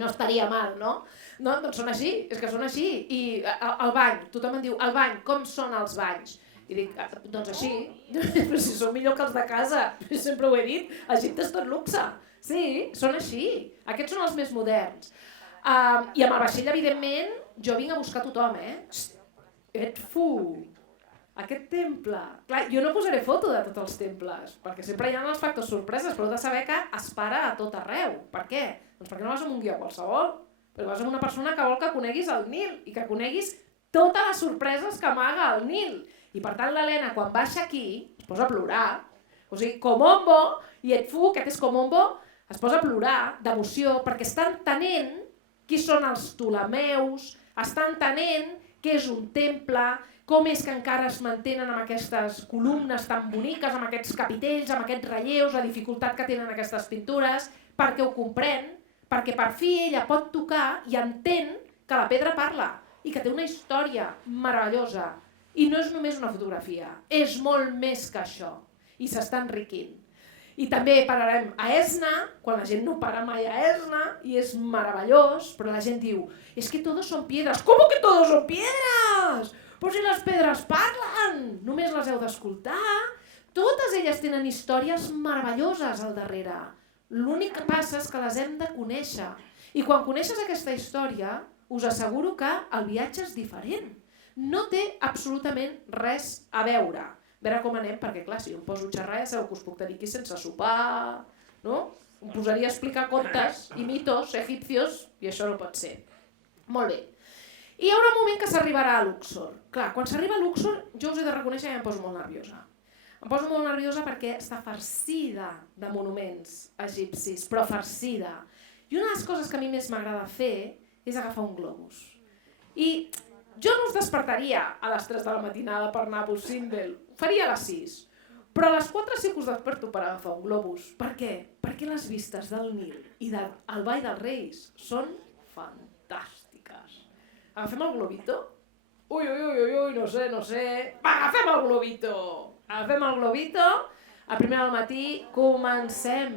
No estaria mal, no? No, doncs són així, és que són així. I el bany, tothom em diu, el bany, com són els banys? I dic, doncs així, però si són millor que els de casa, sempre ho he dit, a Egipte és tot luxe. Sí, són així, aquests són els més moderns. I amb el vaixell, evidentment, jo vinc a buscar tothom, Et fu! Aquest temple... Clar, jo no posaré foto de tots els temples, perquè sempre hi ha els factors sorpreses, però heu de saber que es para a tot arreu. Per què? Doncs perquè no vas amb un guia qualsevol, perquè vas amb una persona que vol que coneguis el Nil i que coneguis totes les sorpreses que amaga el Nil. I per tant l'Helena, quan baixa aquí, es posa a plorar. O sigui, Komombo i Edfu, aquest és Komombo, es posa a plorar d'emoció perquè està entenent qui són els Ptolemeus, està entenent què és un temple, com és que encara es mantenen amb aquestes columnes tan boniques, amb aquests capitells, amb aquests relleus, la dificultat que tenen aquestes pintures, perquè ho comprèn, perquè per fi ella pot tocar i entén que la pedra parla i que té una història meravellosa. I no és només una fotografia, és molt més que això. I s'està enriquint. I també pararem a Esna, quan la gent no para mai a Esna, i és meravellós, però la gent diu, és que todos son piedras. ¿Cómo que todos son piedras? Però si les pedres parlen, només les heu d'escoltar. Totes elles tenen històries meravelloses al darrere. L'únic que passa és que les hem de conèixer. I quan coneixes aquesta història, us asseguro que el viatge és diferent. No té absolutament res a veure. A veure com anem, perquè clar, si em poso a xerrar ja sabeu que us puc tenir aquí sense sopar, no? Em posaria a explicar contes i mitos egipcios i això no pot ser. Molt bé. I hi haurà un moment que s'arribarà a Luxor. Clar, quan s'arriba a Luxor, jo us he de reconèixer que em poso molt nerviosa. Em poso molt nerviosa perquè està farcida de monuments egipcis, però farcida. I una de les coses que a mi més m'agrada fer és agafar un globus. I jo no us despertaria a les 3 de la matinada per anar a Abu Simbel, faria a les 6. Però a les 4 sí que us desperto per agafar un globus. Per què? Perquè les vistes del Nil i del Vall dels Reis són fantàstiques. Agafem el globito? Ui, no sé. Va, agafem el globito! Agafem el globito, a primera del matí comencem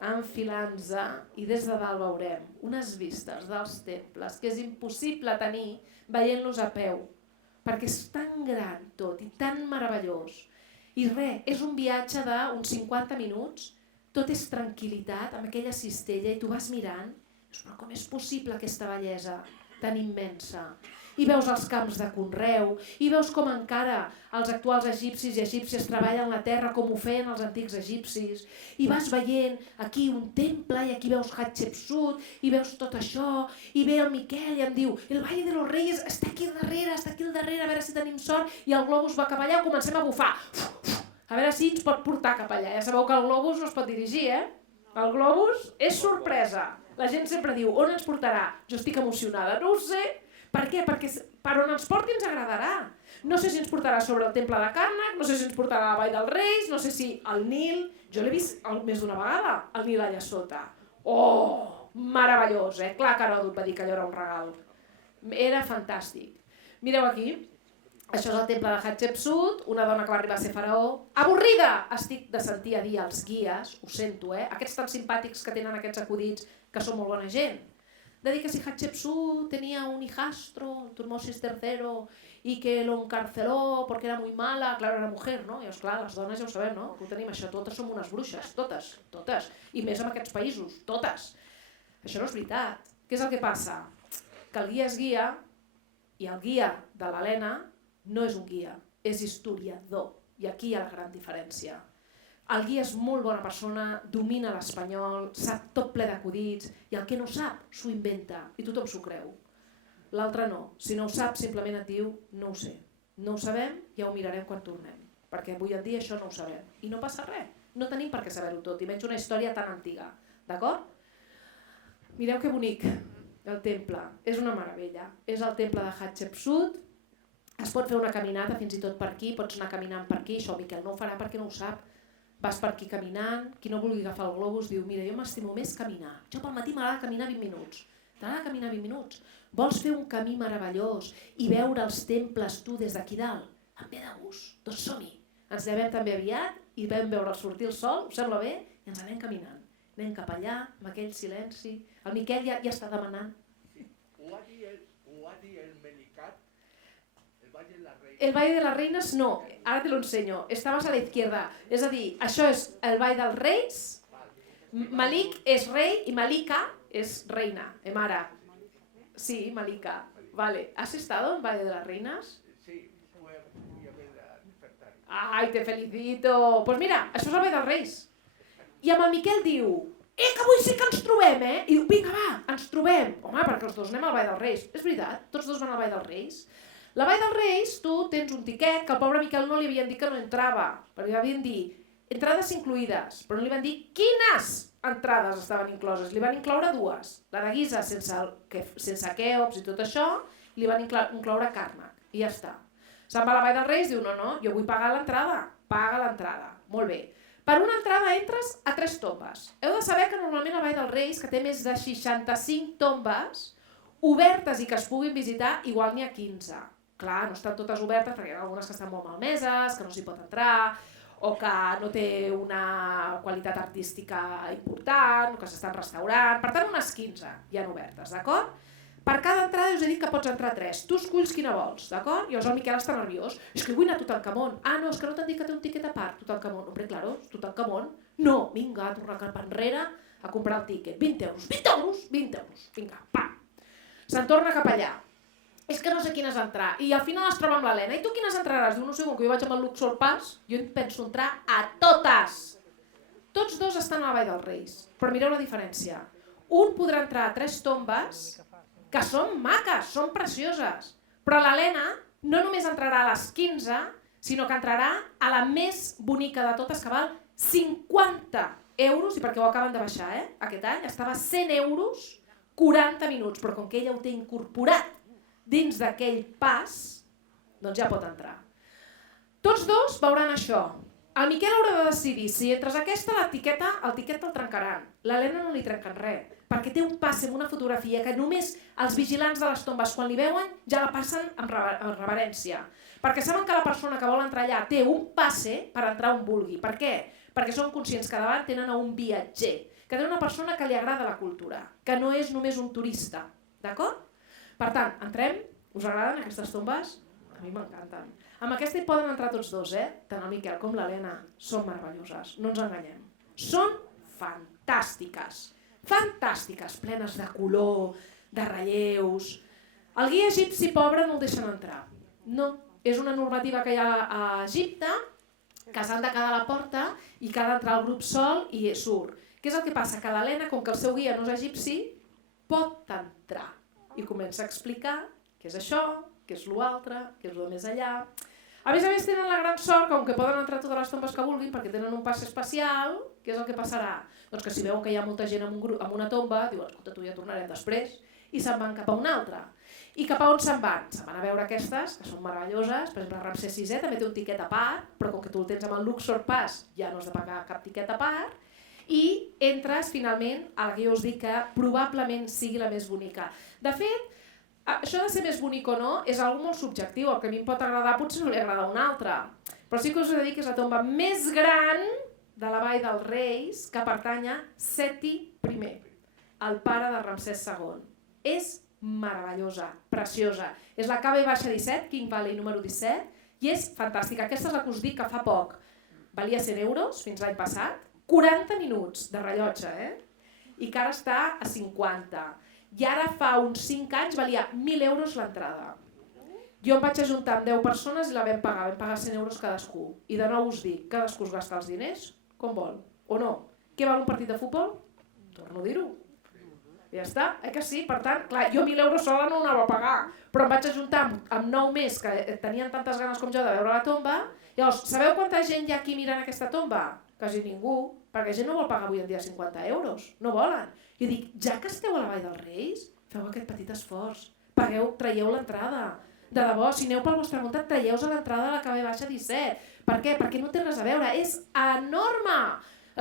enfilant-nos i des de dalt veurem unes vistes dels temples que és impossible tenir veient-los a peu, perquè és tan gran tot i tan meravellós. I res, és un viatge d'uns 50 minuts, tot és tranquil·litat amb aquella cistella i tu vas mirant, però com és possible aquesta bellesa tan immensa? I veus els camps de conreu, i veus com encara els actuals egipcis i egípcies treballen la terra com ho feien els antics egipcis, i vas veient aquí un temple i aquí veus Hatshepsut, i veus tot això, i ve el Miquel i em diu el Valle de los Reyes està aquí al darrere, a veure si tenim sort, i el globus va cap allà, comencem a bufar, a veure si ens pot portar cap allà. Ja sabeu que el globus no es pot dirigir, El globus és sorpresa. La gent sempre diu, on ens portarà? Jo estic emocionada, no ho sé. Per què? Perquè per on ens porti ens agradarà. No sé si ens portarà sobre el temple de Karnak, no sé si ens portarà a la Vall dels Reis, no sé si al Nil. Jo l'he vist més d'una vegada, el Nil allà sota. Oh, meravellós, Clar que Heròdot va dir que allò era un regal. Era fantàstic. Mireu aquí, Això és el temple de Hatshepsut, una dona que va arribar a ser faraó. Avorrida! Estic de sentir a dir als guies, ho sento, aquests tan simpàtics que tenen aquests acudits, que són molt bona gent. De dir que si Hatshepsut tenia un hijastro, Tutmosis III, i que lo encarceló perquè era muy mala, claro, era mujer, no? I clar, les dones ja ho sabem, no? Que ho tenim això, totes som unes bruixes, totes. I més en aquests països, totes. Això no és veritat. Què és el que passa? Que el guia és guia, i el guia de l'Helena no és un guia, és historiador. I aquí hi ha la gran diferència. El guia és molt bona persona, domina l'espanyol, sap tot ple d'acudits, i el que no sap s'ho inventa, i tothom s'ho creu. L'altre no. Si no ho sap, simplement et diu no ho sé. No ho sabem, ja ho mirarem quan tornem. Perquè avui en dia això no ho sabem. I no passa res. No tenim per què saber-ho tot, i menys una història tan antiga. D'acord? Mireu que bonic, el temple. És una meravella. És el temple de Hatshepsut. Es pot fer una caminata fins i tot per aquí, pots anar caminant per aquí, això Miquel no ho farà perquè no ho sap. Vas per aquí caminant, qui no vulgui agafar el globus diu mira, jo m'estimo més caminar. Jo pel matí m'agrada caminar 20 minuts. T'agrada caminar 20 minuts? Vols fer un camí meravellós i veure els temples tu des d'aquí dalt? Em ve de gust, doncs som-hi. Ens llevem també aviat i vam veure sortir el sol, us sembla bé? I ens anem caminant. Anem cap allà, amb aquell silenci. El Miquel ja està demanant. El Valle de las Reinas no, ara te lo enseño, está más a la izquierda. És a dir, això és el Vall dels Reis, Malik és rei i Malika és reina, Emara. Sí, Malika. Vale. ¿Has estado en Valle de las Reinas? Sí, fue muy a ver a despertar. Ai, te felicito. Pues mira, això és el Vall dels Reis. I amb el Miquel diu, que avui sí que ens trobem, I diu, vinga, va, ens trobem. Home, perquè els dos anem al Vall dels Reis. És veritat, tots dos van al Vall dels Reis. La Vall dels Reis, tu tens un tiquet que al pobre Miquel no li havien dit que no entrava, perquè li havien dit entrades incluïdes, però no li van dir quines entrades estaven incloses, li van incloure dues, la de Guisa sense Queops i tot això, li van incloure Carnac, i ja està. Se'n va a la Vall dels Reis i diu, no, jo vull pagar l'entrada, paga l'entrada, molt bé. Per una entrada entres a 3 tombes. Heu de saber que normalment la Vall dels Reis, que té més de 65 tombes, obertes i que es puguin visitar, igual n'hi ha 15. Clar, no estan totes obertes perquè hi ha algunes que estan molt malmeses, que no s'hi pot entrar, o que no té una qualitat artística important, o que s'estan restaurant. Per tant, unes 15 hi ha obertes, d'acord? Per cada entrada us he dit que pots entrar 3. Tu esculls quina vols, d'acord? Llavors el Miquel està nerviós. És que vull anar a Tutankamon. Ah, no, és que no t'han dit que té un tiquet a part, Tutankamon. Hombre, claro, Tutankamon. No, vinga, a tornar cap enrere a comprar el tiquet. 20 euros, 20 euros, 20 euros. Vinga, pa. Se'n torna cap allà. És que no sé quines entrar. I al final es troba amb l'Helena. I tu quines entraràs? Diu, no sé, com que jo vaig amb el Luxor Pass, jo penso entrar a totes. Tots dos estan a la Vall dels Reis. Però mireu la diferència. Un podrà entrar a 3 tombes que són maques, són precioses. Però l'Helena no només entrarà a les 15, sinó que entrarà a la més bonica de totes, que val 50 euros, i perquè ho acaben de baixar, aquest any, estava a 100 euros, 40 minuts, però com que ella ho té incorporat dins d'aquell pas, doncs ja pot entrar. Tots dos veuran això. El Miquel haurà de decidir si entres aquesta, el tiquet te'l trencaran. L'Helena no li trenquen res, perquè té un passe amb una fotografia que només els vigilants de les tombes, quan li veuen, ja la passen amb reverència. Perquè saben que la persona que vol entrar allà té un passe per entrar on vulgui. Per què? Perquè són conscients que davant tenen a un viatger, que té una persona que li agrada la cultura, que no és només un turista. D'acord? Per tant, entrem. Us agraden aquestes tombes? A mi m'encanten. Amb aquesta hi poden entrar tots dos, tant el Miquel com l'Helena. Són meravelloses, no ens enganyem. Són fantàstiques. Fantàstiques, plenes de color, de relleus. El guia egipci pobre no el deixen entrar. No, és una normativa que hi ha a Egipte, que s'han de quedar a la porta i que ha d'entrar el grup sol i surt. Què és el que passa? Que l'Helena, com que el seu guia no és egipci, pot entrar. I comença a explicar què és això, què és l'altre, què és el més allà. A més, tenen la gran sort que, com que poden entrar totes les tombes que vulguin, perquè tenen un passe especial, què és el que passarà? Doncs que si veuen que hi ha molta gent en una tomba, diuen, escolta, tu ja tornarem després, i se'n van cap a una altra. I cap a on se'n van? Se'n van a veure aquestes, que són meravelloses. Per exemple, Ramsès VI també té un tiquet a part, però com que tu el tens amb el Luxor Pass, ja no has de pagar cap tiquet a part, i entres finalment a la que jo us dic que probablement sigui la més bonica. De fet, Això de ser més bonic o no és algo molt subjectiu, el que a mi em pot agradar potser no li agrada a un altre, però sí que us he de dir que és la tomba més gran de la Vall dels Reis que pertany a Seti I, el pare de Ramsès II. És meravellosa, preciosa. És la KB-17, King Valley número 17, i és fantàstica. Aquesta és la que us dic que fa poc. Valia 100 euros fins l'any passat, 40 minuts de rellotge, i que ara està a 50. I ara fa uns 5 anys valia 1.000 euros l'entrada. Jo em vaig ajuntar amb 10 persones i la vam pagar 100 euros cadascú. I de nou us dic, cadascú es gasta els diners com vol, o no. Què val un partit de futbol? Torno a dir-ho. Ja està, que sí? Per tant, clar, jo 1.000 euros sola no anava a pagar, però em vaig ajuntar amb 9 més que tenien tantes ganes com jo de veure la tomba. Llavors, sabeu quanta gent hi ha aquí mirant aquesta tomba? Quasi ningú, perquè la gent no vol pagar avui en dia 50 euros, no volen. Jo dic, ja que esteu a la Vall dels Reis, feu aquest petit esforç, traieu l'entrada. De debò, si aneu pel vostre muntat, traieu-vos a l'entrada de la KB-17. Per què? Perquè no té res a veure, és enorme.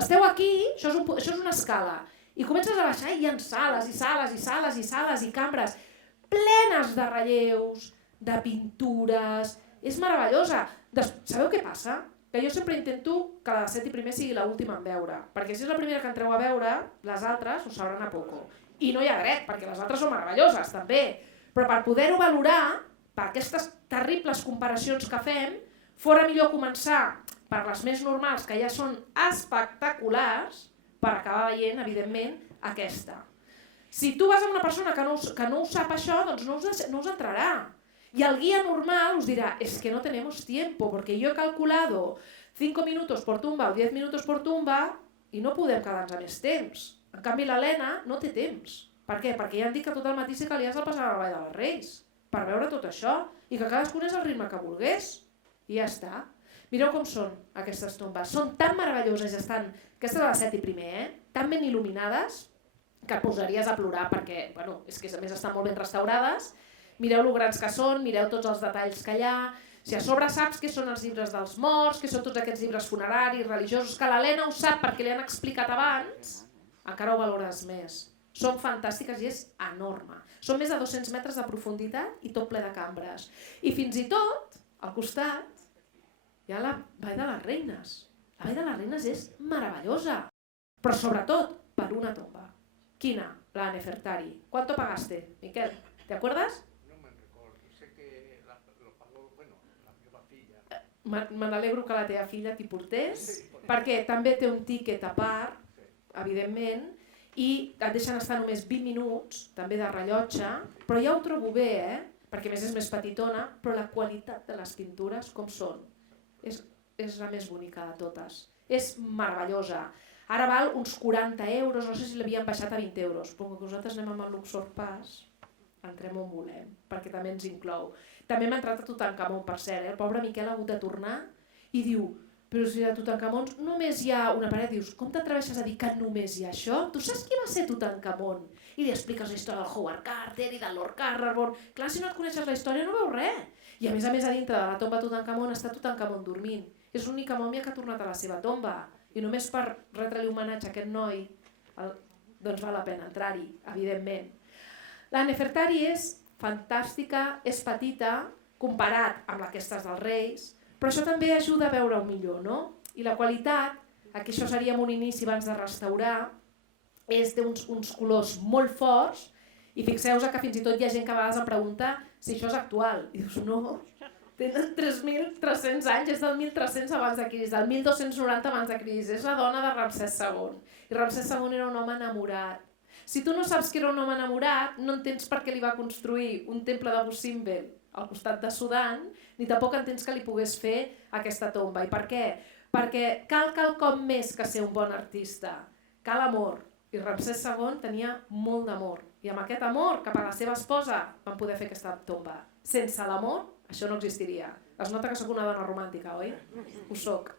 Esteu aquí, això és una escala, i comences a baixar i hi ha sales i sales i sales i sales i cambres plenes de relleus, de pintures, és meravellosa. Sabeu què passa? Que jo sempre intento que la de Seti I sigui l'última en veure, perquè si és la primera que entreu a veure, les altres us sabran a poco. I no hi ha dret, perquè les altres són meravelloses també, però per poder-ho valorar, per aquestes terribles comparacions que fem, fora millor començar per les més normals, que ja són espectaculars, per acabar veient, evidentment, aquesta. Si tu vas a una persona que no ho sap això, doncs no us entrarà. Y el guía normal os dirá, es que no tenemos tiempo, porque yo he calculado 5 minutos por tumba o 10 minutos por tumba i no podem quedar-nos a més temps. En canvi, l'Helena no té temps. Per què? Perquè ja han dit que tot el matí sí que li has de passar a la Vall dels Reis per veure tot això i que cadascun és el ritme que volgués. I ja està. Mireu com són aquestes tombes. Són tan meravelloses, estan, aquesta és la de Seti I, tan ben il·luminades que et posaries a plorar perquè, és que a més estan molt ben restaurades. Mireu lo grans que són, mireu tots els detalls que hi ha. Si a sobre saps què són els llibres dels morts, què són tots aquests llibres funeraris, religiosos, que l'Helena ho sap perquè li han explicat abans, encara ho valores més. Són fantàstiques i és enorme. Són més de 200 metres de profunditat i tot ple de cambres. I fins i tot, al costat, hi ha la Vall de les Reines. La Vall de les Reines és meravellosa, però sobretot per una tomba. Quina? La Nefertari. ¿Cuánto pagaste, Miquel? ¿Te acuerdas? Me n'alegro que la teva filla t'hi portés, perquè també té un tiquet a part, evidentment, i et deixen estar només 20 minuts, també de rellotge, però ja ho trobo bé, perquè a més és més petitona, però la qualitat de les pintures com són? És la més bonica de totes. És meravellosa. Ara val uns 40 euros, no sé si l'havien baixat a 20 euros, però com que nosaltres anem amb el Luxor Pass, entrem on volem, perquè també ens inclou. També m'ha entrat a Tutankamon, per cert, el pobre Miquel ha hagut de tornar i diu, però si de Tutankamon només hi ha una paret, dius, com t'atreveixes a dir que només hi ha això? Tu saps qui va ser Tutankamon? I li expliques la història del Howard Carter i del Lord Carnarvon. Clar, si no et coneixes la història no veus res. I a més, a dintre de la tomba de Tutankamon està Tutankamon dormint. És l'única mòmia que ha tornat a la seva tomba. I només per retre-li homenatge a aquest noi, doncs val la pena entrar-hi, evidentment. La Nefertari és fantàstica, és petita, comparat amb aquestes dels Reis, però això també ajuda a veure-ho millor, no? I la qualitat, aquí això seria un inici abans de restaurar, té uns colors molt forts, i fixeu-vos que fins i tot hi ha gent que a vegades em pregunta si això és actual. I dius, no, tenen 3.300 anys, és del 1.300 abans de Crist, del 1.290 abans de Crist, és la dona de Ramsès II. I Ramsès II era un home enamorat. Si tu no saps que era un home enamorat, no entens per què li va construir un temple de Abu Simbel al costat de Sudan, ni tampoc entens que li pogués fer aquesta tomba. I per què? Perquè cal quelcom més que ser un bon artista. Cal amor. I Ramsès II tenia molt d'amor. I amb aquest amor cap a la seva esposa van poder fer aquesta tomba. Sense l'amor, això no existiria. Es nota que sóc una dona romàntica, oi? Ho soc.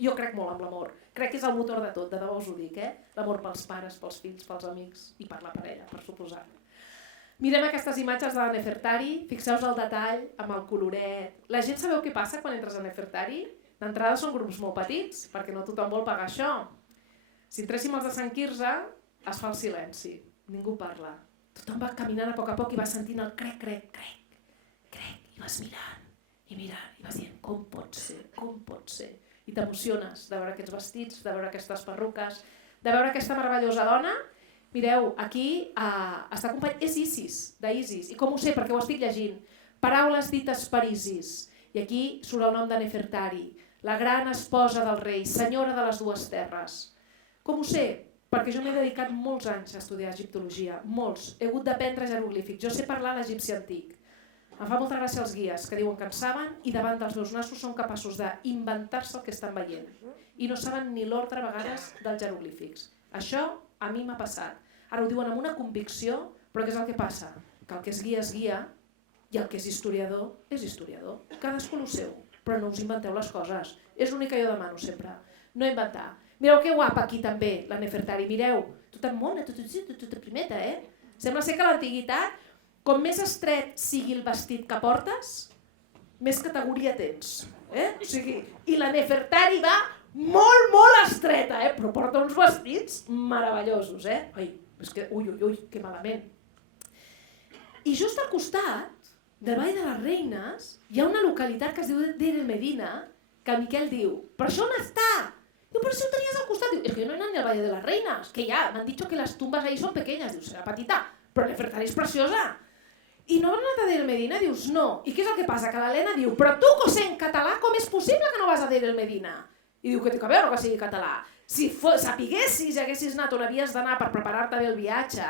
Jo crec molt en l'amor. Crec que és el motor de tot, de debò us ho dic, L'amor pels pares, pels fills, pels amics i per la parella, per suposar. Mirem aquestes imatges de la Nefertari, fixeu-vos el detall amb el coloret. La gent sabeu què passa quan entres a Nefertari? D'entrada són grups molt petits, perquè no tothom vol pagar això. Si entréssim els de Sant Quirze, es fa el silenci, ningú parla. Tothom va caminant a poc i va sentint el crec, crec, crec, crec, i vas mirant, i vas dient, com pot ser? I t'emociones de veure aquests vestits, de veure aquestes perruques, de veure aquesta meravellosa dona. Mireu, aquí està acompanyat, és Isis, d'Isis, i com ho sé? Perquè ho estic llegint. Paraules dites per Isis, i aquí surt el nom de Nefertari, la gran esposa del rei, senyora de les dues terres. Com ho sé? Perquè jo m'he dedicat molts anys a estudiar egiptologia, molts. He hagut d'aprendre jeroglífics, jo sé parlar l'egipci antic. Em fa molta gràcia els guies que diuen que en saben i davant dels meus nassos són capaços d'inventar-se el que estan veient. I no saben ni l'ordre a vegades dels jeroglífics. Això a mi m'ha passat. Ara ho diuen amb una convicció, però què és el que passa? Que el que és guia i el que és historiador és historiador. Cadascú el seu, però no us inventeu les coses. És l'únic que jo demano sempre, no inventar. Mireu que guapa aquí també, la Nefertari, mireu, tota mona, tota primeta, Sembla ser que a l'antiguitat, com més estret sigui el vestit que portes, més categoria tens. O sigui, i la Nefertari va molt, molt estreta, però porta uns vestits meravellosos. Ai, és que, ui, que malament. I just al costat del Vall de les Reines hi ha una localitat que es diu Deir el Medina, que el Miquel diu, però això on està? Diu, però si ho tenies al costat. Diu, és que jo no he anat ni al Vall de les Reines, que ja, m'han dit que les tumbes ahí són pequeñas. Diu, serà petita, però Nefertari és preciosa. I no has anat a Deir el Medina? Dius, no. I què és el que passa? Que l'Helena diu, però tu que ho sé en català, com és possible que no vas a Deir el Medina? I diu, que té a veure que sigui català. Si sapiguessis i haguessis anat on havies d'anar per preparar-te bé el viatge,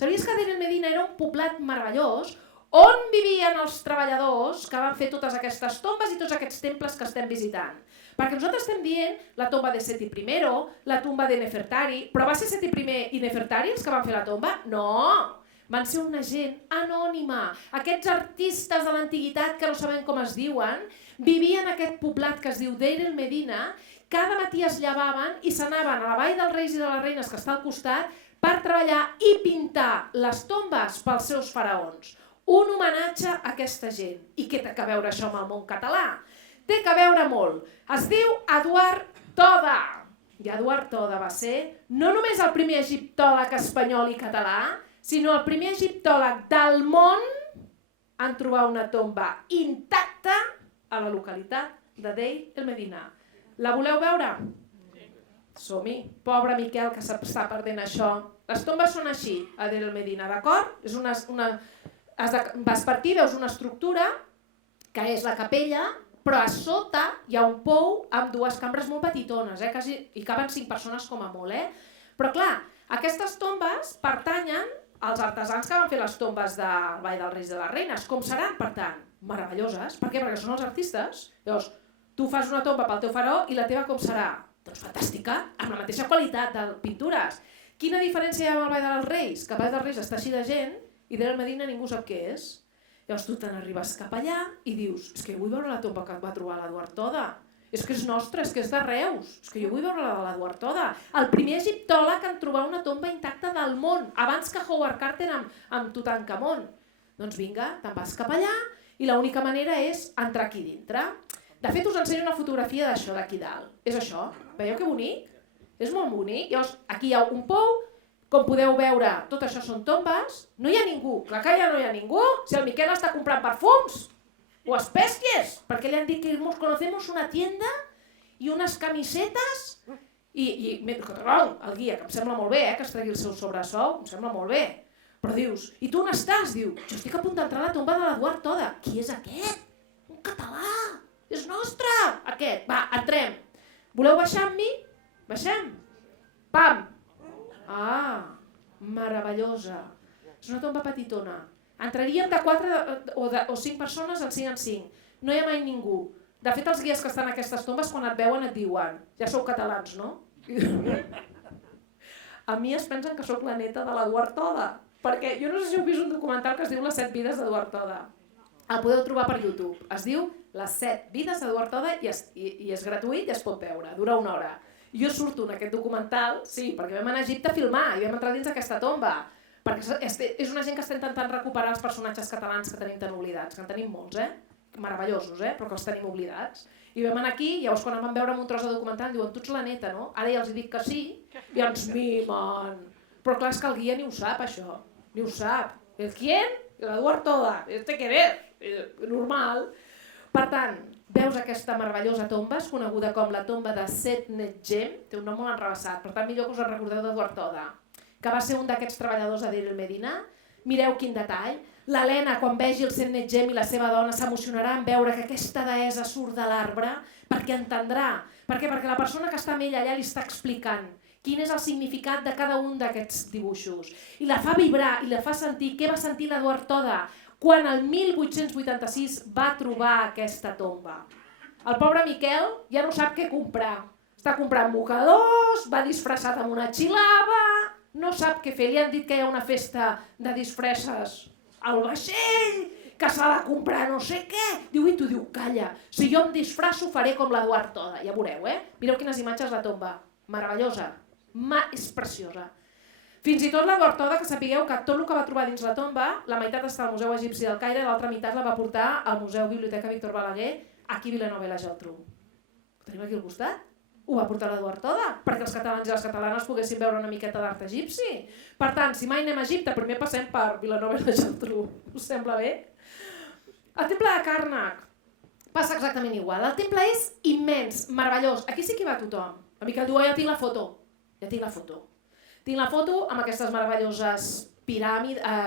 sabies que Deir el Medina era un poblat meravellós on vivien els treballadors que van fer totes aquestes tombes i tots aquests temples que estem visitant. Perquè nosaltres estem dient la tomba de Seti I, la tomba de Nefertari, però va ser Seti I i Nefertari els que van fer la tomba? No! Van ser una gent anònima. Aquests artistes de l'antiguitat que no sabem com es diuen, vivien en aquest poblat que es diu Deir el Medina, cada matí es llevaven i s'anaven a la Vall dels Reis i de les Reines, que està al costat, per treballar i pintar les tombes pels seus faraons. Un homenatge a aquesta gent. I què té a veure això amb el món català? Té a veure molt. Es diu Eduard Toda. I Eduard Toda va ser no només el primer egiptòleg espanyol i català, sinó el primer egiptòleg del món en trobar una tomba intacta a la localitat de Deir el Medina. La voleu veure? Som-hi. Pobre Miquel que s'està perdent això. Les tombes són així, a Deir el Medina, d'acord? Vas per aquí, veus una estructura, que és la capella, però a sota hi ha un pou amb dues cambres molt petitones, quasi hi caben 5 persones com a molt. Però clar, aquestes tombes pertanyen als artesans que van fer les tombes del Vall dels Reis i de les Reines. Com seran, per tant? Meravelloses. Per què? Perquè són els artistes. Llavors, tu fas una tomba pel teu faraó i la teva com serà? Doncs fantàstica, amb la mateixa qualitat de pintures. Quina diferència hi ha amb el Vall dels Reis? Que el Vall dels Reis està així de gent i Deir el Medina ningú sap què és. Llavors tu te n'arribes cap allà i dius, és que jo vull veure la tomba que va trobar l'Eduard Toda. És que és nostra, és que és de Reus. És que jo vull veure la de l'Eduard Toda. El primer egiptòleg en trobar una tomba intacta del món, abans que Howard Carter amb Tutankamon. Doncs vinga, te'n vas cap allà i l'única manera és entrar aquí dintre. De fet, us ensenyo una fotografia d'això d'aquí dalt. És això. Veieu que bonic? És molt bonic. Llavors, aquí hi ha un pou, com podeu veure, tot això són tombes. No hi ha ningú. Clar que ja no hi ha ningú. Si el Miquel està comprant perfums o especies, perquè li han dit que nos conocemos una tienda i unes camisetes i el guia, que em sembla molt bé, que es tregui el seu sobresou, em sembla molt bé. Però dius, i tu on estàs? Diu, jo estic a punt d'entrar a la tomba de l'Eduard Toda. Qui és aquest? Un català! És nostre! Aquest. Va, entrem. Voleu baixar amb mi? Baixem? Pam! Ah, meravellosa. És una tomba petitona. Entraríem de 4 o 5 persones en 5 en 5. No hi ha mai ningú. De fet, els guies que estan en aquestes tombes, quan et veuen et diuen ja sou catalans, no? A mi es pensen que sóc la neta de l'Eduard Toda. Perquè jo no sé si heu vist un documental que es diu Les 7 vides d'Eduard Toda. El podeu trobar per YouTube. Es diu Les 7 vides d'Eduard Toda i és gratuït i es pot veure. Dura 1 hora. Jo surto en aquest documental, sí, perquè vam anar a Egipte a filmar i vam entrar dins d'aquesta tomba. Perquè és una gent que està intentant recuperar els personatges catalans que tenim tan oblidats, que en tenim molts, meravellosos, però que els tenim oblidats. I vam anar aquí, llavors quan em van veure amb un tros de documental em diuen, tu ets la neta, no? Ara ja els dic que sí i ens mimen. Però clar, és que el guia ni ho sap, això. Ni ho sap. ¿El quién? La Eduard Toda. Este què és? Normal. Per tant, veus aquesta meravellosa tomba, és coneguda com la tomba de Set Net Gem, té un nom molt enrevessat, per tant millor que us en recordeu d'Eduard Toda, que va ser un d'aquests treballadors de Deir el Medina. Mireu quin detall. L'Helena, quan vegi el Set Net Gem i la seva dona, s'emocionarà en veure que aquesta deessa surt de l'arbre perquè entendrà. Per què? Perquè la persona que està amb ella allà li està explicant quin és el significat de cada un d'aquests dibuixos. I la fa vibrar i la fa sentir què va sentir l'Eduard Toda quan el 1886 va trobar aquesta tomba. El pobre Miquel ja no sap què comprar. Està comprant mocadors, va disfressat amb una xilava, no sap què fer. Li han dit que hi ha una festa de disfresses al vaixell, que s'ha de comprar no sé què. Diu, i tu diu, calla, si jo em disfresso faré com l'Eduard Toda. Ja veureu, Mireu quines imatges la tomba. Meravellosa. És preciosa. Fins i tot l'Eduard Toda, que sapigueu que tot el que va trobar dins la tomba, la meitat està al Museu Egipci del Caire i l'altra meitat la va portar al Museu Biblioteca Víctor Balaguer, aquí a Vilanova i la Geltrú. Ho tenim aquí al costat? Ho va portar l'Eduard Toda, perquè els catalans i les catalanes poguessin veure una miqueta d'art egipci. Per tant, si mai anem a Egipte, primer passem per Vilanova i la Geltrú. Us sembla bé? El temple de Karnak passa exactament igual. El temple és immens, meravellós. Aquí sí que hi va tothom. El Miquel diu, ja tinc la foto. Ja tinc la foto. Tinc la foto amb aquestes meravelloses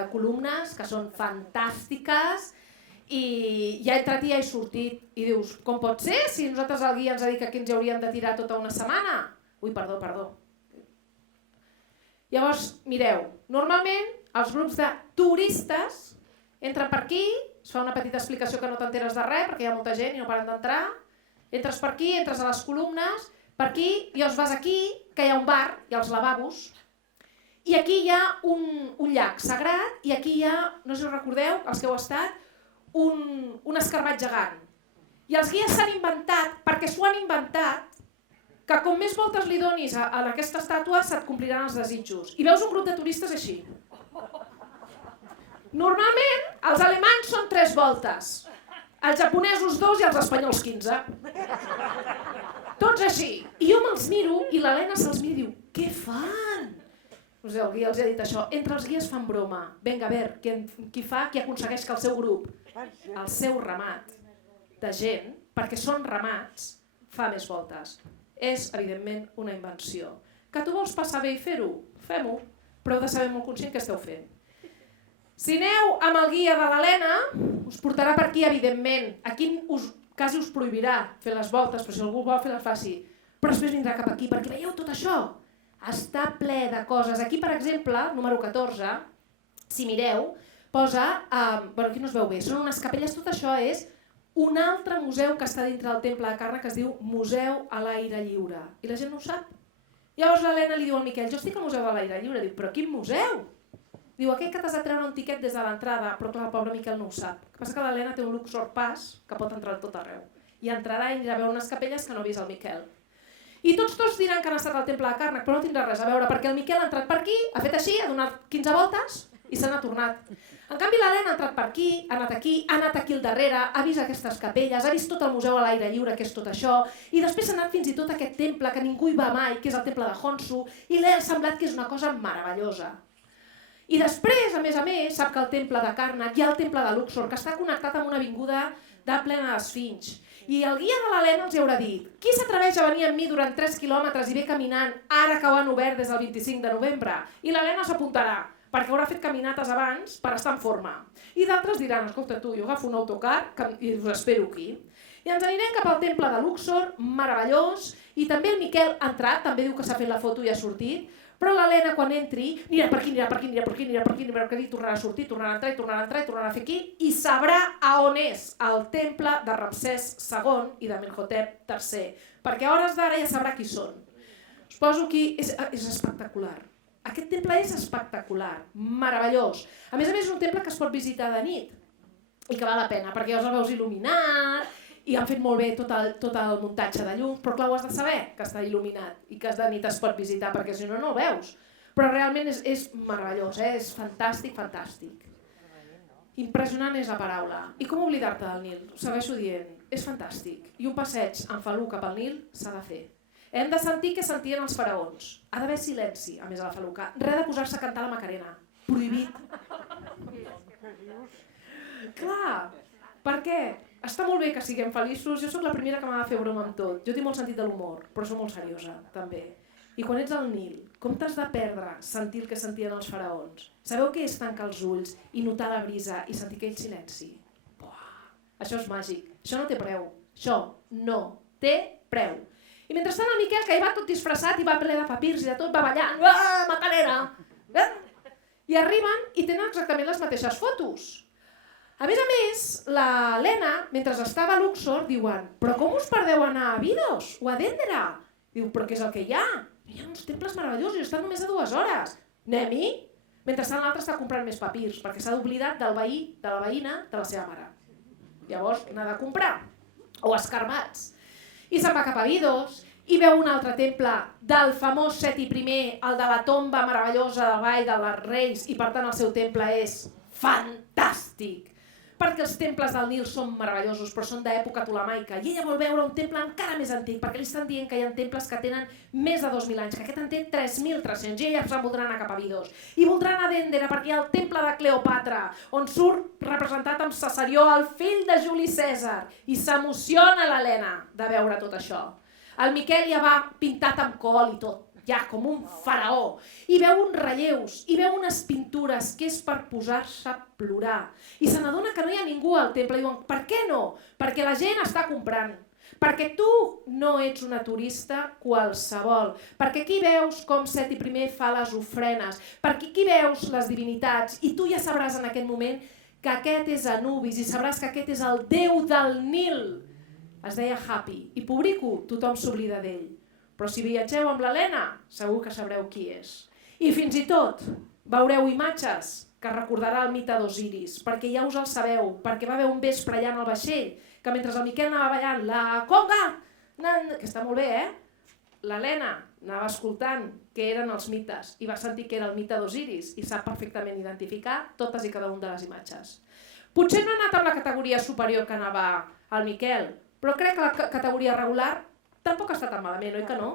columnes que són fantàstiques i ja he entrat i ja he sortit i dius, com pot ser si nosaltres el guia ens ha dit que aquí ens hi hauríem de tirar tota una setmana? Ui, perdó. Llavors, mireu, normalment els grups de turistes entren per aquí, es fa una petita explicació que no t'enteres de res perquè hi ha molta gent i no paren d'entrar, entres per aquí, entres a les columnes, per aquí i els vas aquí, que hi ha un bar, hi ha els lavabos, i aquí hi ha un llac sagrat i aquí hi ha, no sé si ho recordeu, els que heu estat, un escarbat gegant. I els guies s'han inventat, perquè s'ho han inventat, que com més voltes li donis a aquesta estàtua se't compliran els desitjos. I veus un grup de turistes així. Normalment, els alemanys són 3 voltes, els japonesos 2 i els espanyols 15. Tots així. I jo me'ls miro i l'Helena se'ls mira i diu, què fan? No sé, el guia els ha dit això. Entre els guies fan broma. Vinga, a veure, qui aconsegueix que el seu grup, el seu ramat de gent, perquè són ramats, fa més voltes. És, evidentment, una invenció. Que tu vols passar bé i fer-ho? Fem-ho, però heu de saber molt conscient què esteu fent. Si aneu amb el guia de l'Helena, us portarà per aquí, evidentment. Aquí quasi us prohibirà fer les voltes, però si algú vol fer les faci. Però després vindrà cap aquí, perquè veieu tot això? Està ple de coses. Aquí, per exemple, número 14, si mireu, posa, aquí no es veu bé, són unes capelles, tot això és un altre museu que està dintre del temple de Karnak que es diu Museu a l'aire lliure. I la gent no ho sap. Llavors l'Helena li diu al Miquel, jo estic al Museu a l'aire lliure. Diu, però quin museu? Diu, aquell que t'has de treure un tiquet des de l'entrada, però clar, el pobre Miquel no ho sap. El que passa que l'Helena té un Luxor Pass que pot entrar a tot arreu. I entrarà i anirà a veure unes capelles que no ha vist el Miquel. I tots diran que han estat al temple de Karnak, però no tindrà res a veure, perquè el Miquel ha entrat per aquí, ha fet així, ha donat 15 voltes i se n'ha tornat. En canvi l'Helena ha entrat per aquí, ha anat aquí al darrere, ha vist aquestes capelles, ha vist tot el museu a l'aire lliure, que és tot això, i després s'ha anat fins i tot a aquest temple que ningú hi va mai, que és el temple de Honshu, i li ha semblat que és una cosa meravellosa. I després, a més, sap que al temple de Karnak hi ha el temple de Luxor, que està connectat amb una avinguda de plena d'esfinx. I el guia de l'Helena els haurà dit, qui s'atreveix a venir amb mi durant 3 quilòmetres i ve caminant ara que ho han obert des del 25 de novembre? I l'Helena s'apuntarà, perquè haurà fet caminates abans per estar en forma. I d'altres diran, escolta tu, jo agafo un autocar i us espero aquí. I ens anirem cap al temple de Luxor, meravellós, i també el Miquel ha entrat, també diu que s'ha fet la foto i ha sortit, però l'Helena quan entri anirà per aquí, tornarà a sortir, tornarà a entrar i tornarà a fer aquí i sabrà a on és el temple de Ramsès II i de Menhotep III, perquè a hores d'ara ja sabrà qui són. Us poso aquí, és espectacular. Aquest temple és espectacular, meravellós. A més és un temple que es pot visitar de nit i que val la pena, perquè ja us el veus il·luminat, i han fet molt bé tot el muntatge de llum, però clar, ho has de saber que està il·luminat i que de nit es pot visitar, perquè si no, no el veus. Però realment és meravellós, és fantàstic. Impressionant és la paraula. I com oblidar-te del Nil? Ho segueixo dient, és fantàstic. I un passeig en Falú cap al Nil s'ha de fer. Hem de sentir què sentien els faraons. Ha d'haver silenci, a més a la Faluca. Res de posar-se a cantar la Macarena. prohibit. Clar, per què? Està molt bé que siguem feliços, jo sóc la primera que m'ha de fer broma amb tot. Jo tinc molt sentit de l'humor, però sóc molt seriosa, també. I quan ets al Nil, com t'has de perdre sentir el que sentien els faraons? Sabeu què és tancar els ulls i notar la brisa i sentir aquell silenci? Buah, això és màgic, això no té preu, això no té preu. I mentrestant el Miquel, que hi va tot disfressat i va ple de papirs i de tot, va ballant, Macarena! I arriben i tenen exactament les mateixes fotos. A més, la Lena, mentre estava a Luxor, diuen «Però com us perdeu anar a Abidos o a Dendera?» Diu «Però què és el que hi ha? Hi ha uns temples meravellosos i estan només a 2 hores. Anem-hi?» Mentrestant l'altre està comprant més papirs perquè s'ha oblidat del veí, de la veïna, de la seva mare. Llavors n'ha de comprar, o escarbats. I se'n va cap a Abidos i veu un altre temple del famós Seti I, el de la tomba meravellosa del Vall dels Reis, i per tant el seu temple és fantàstic. Perquè els temples del Nil són meravellosos, però són d'època ptolemaica, i ella vol veure un temple encara més antic, perquè li estan dient que hi ha temples que tenen més de 2.000 anys, que aquest en té 3.300, i ella se'n voldrà anar cap a Abidos. I voldrà anar a Dendera, perquè hi ha el temple de Cleopatra, on surt representat amb Cesarió, el fill de Juli Cèsar, i s'emociona l'Helena de veure tot això. El Miquel ja va pintat amb col i tot, ja com un faraó, i veu uns relleus, i veu unes pintures que és per posar-se a plorar. I se n'adona que no hi ha ningú al temple, i diuen, per què no? Perquè la gent està comprant, perquè tu no ets una turista qualsevol, perquè aquí veus com Seti I fa les ofrenes, perquè aquí veus les divinitats, i tu ja sabràs en aquest moment que aquest és Anubis, i sabràs que aquest és el déu del Nil. Es deia Hapi, i pobrico, tothom s'oblida d'ell. Però si viatgeu amb l'Helena, segur que sabreu qui és. I fins i tot veureu imatges que recordarà el mite d'Osiris, perquè ja us el sabeu, perquè va haver un vespre allà en el vaixell, que mentre el Miquel anava ballant la conga, que està molt bé, l'Helena anava escoltant què eren els mites i va sentir que era el mite d'Osiris i sap perfectament identificar totes i cada una de les imatges. Potser no ha anat amb la categoria superior que anava el Miquel, però crec que la categoria regular tampoc està tan malament, oi que no?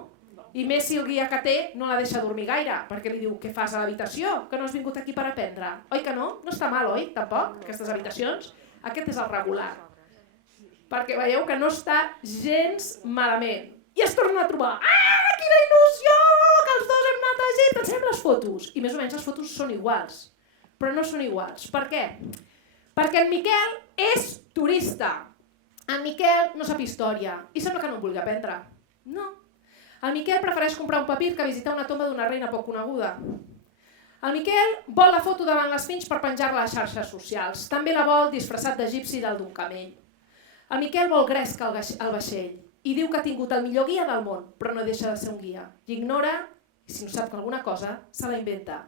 I més si el guia que té no la deixa dormir gaire, perquè li diu què fas a l'habitació, que no has vingut aquí per aprendre. Oi que no? No està mal, oi? Tampoc, aquestes habitacions. Aquest és el regular. Perquè veieu que no està gens malament. I es torna a trobar. Ah, quina il·lusió! Que els dos hem anat a Egipte. Ens fem les fotos. I més o menys les fotos són iguals. Però no són iguals. Per què? Perquè en Miquel és turista. En Miquel no sap història i sembla que no en vulgui aprendre. No. El Miquel prefereix comprar un papir que visitar una tomba d'una reina poc coneguda. El Miquel vol la foto davant l'Esfinx per penjar-la a les xarxes socials. També la vol disfressat d'egipci i del d'un camell. El Miquel vol gresca al vaixell i diu que ha tingut el millor guia del món, però no deixa de ser un guia. I ignora, i si no sap alguna cosa, se la inventa.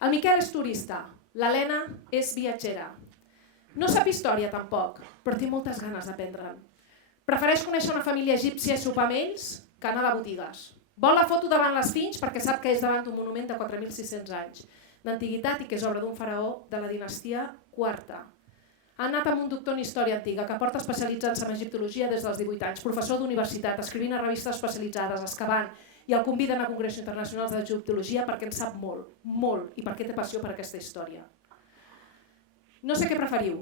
El Miquel és turista, l'Helena és viatgera. No sap història tampoc, però té moltes ganes d'aprendre'n. Prefereix conèixer una família egípcia i sopar amb ells que anar a botigues. Vol la foto davant l'Esfinx perquè sap que és davant d'un monument de 4.600 anys d'antiguitat i que és obra d'un faraó de la dinastia IV. Ha anat amb un doctor en història antiga que porta especialitzant-se en egiptologia des dels 18 anys, professor d'universitat, escrivint a revistes especialitzades, excavant, i el conviden a congressos internacionals d'egiptologia perquè en sap molt, molt, i perquè té passió per aquesta història. No sé què preferiu.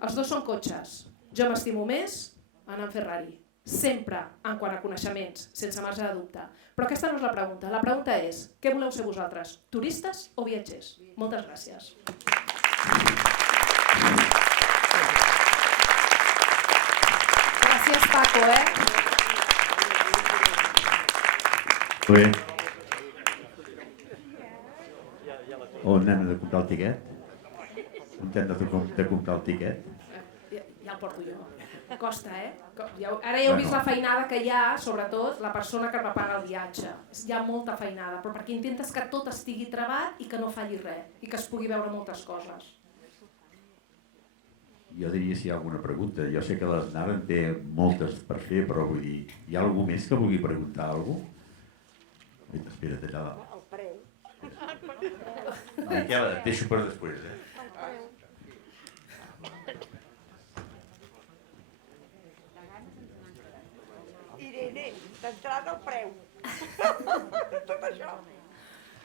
Els dos són cotxes. Jo m'estimo més anar en Ferrari. Sempre en quant a coneixements, sense marge de dubte. Però aquesta no és la pregunta. La pregunta és, què voleu ser vosaltres? Turistes o viatgers? Moltes gràcies. Gràcies, Paco, Molt bé. On hem de comprar el tiquet? On hem de comprar el tiquet? Ja el porto jo. Costa, Ara ja heu vist la feinada que hi ha, sobretot, la persona que va pagar el viatge. Hi ha molta feinada, però perquè intentes que tot estigui travat i que no falli res, i que es pugui veure moltes coses. Jo diria si hi ha alguna pregunta. Jo sé que l'Aznar en té moltes per fer, però vull dir, hi ha algú més que vulgui preguntar alguna cosa? Espera't allà. El preu. Miquel, et deixo per després, Irene, d'entrada el preu. Tot això.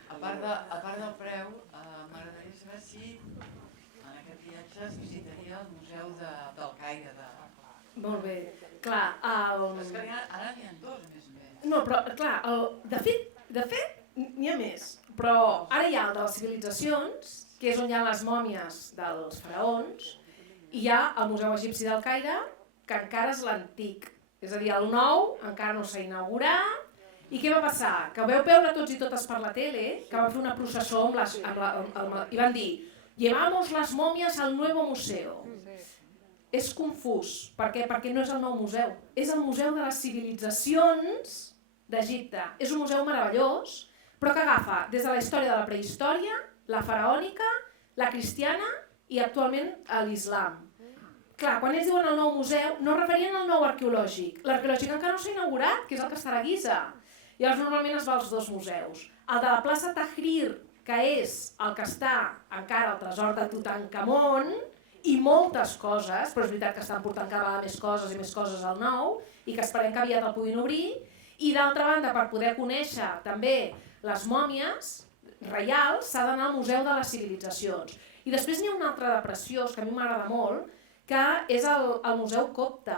A part del preu, m'agradaria saber si en aquest viatge es visitaria el Museu del Caire. Molt bé. Clar, És que ara n'hi ha dos, a més. No, però, clar, de fet, n'hi ha més. Però ara hi ha el de les civilitzacions, que és on hi ha les mòmies dels faraons, i hi ha el Museu Egipci del Caire, que encara és l'antic. És a dir, el nou encara no s'ha inaugurat. I què va passar? Que veu veure tots i totes per la tele, que van fer una processó i van dir «Llevamos las momias al nuevo museo». És confús. Per què? Perquè no és el nou museu. És el Museu de les Civilitzacions d'Egipte. És un museu meravellós, però que agafa des de la història de la prehistòria, la faraònica, la cristiana i actualment l'islam. Clar, quan ells diuen el nou museu, no es referien al nou arqueològic. L'arqueològic encara no s'ha inaugurat, que és el que està a Giza. Llavors normalment es va als dos museus. El de la plaça Tahrir, que és el que està encara al tresor de Tutankamon, i moltes coses, però és veritat que estan portant cada vegada més coses i més coses al nou, i que esperem que aviat el puguin obrir. I d'altra banda, per poder conèixer també les mòmies reials, s'ha d'anar al Museu de les Civilitzacions. I després n'hi ha un altre de preciós, que a mi m'agrada molt, que és el Museu Copte.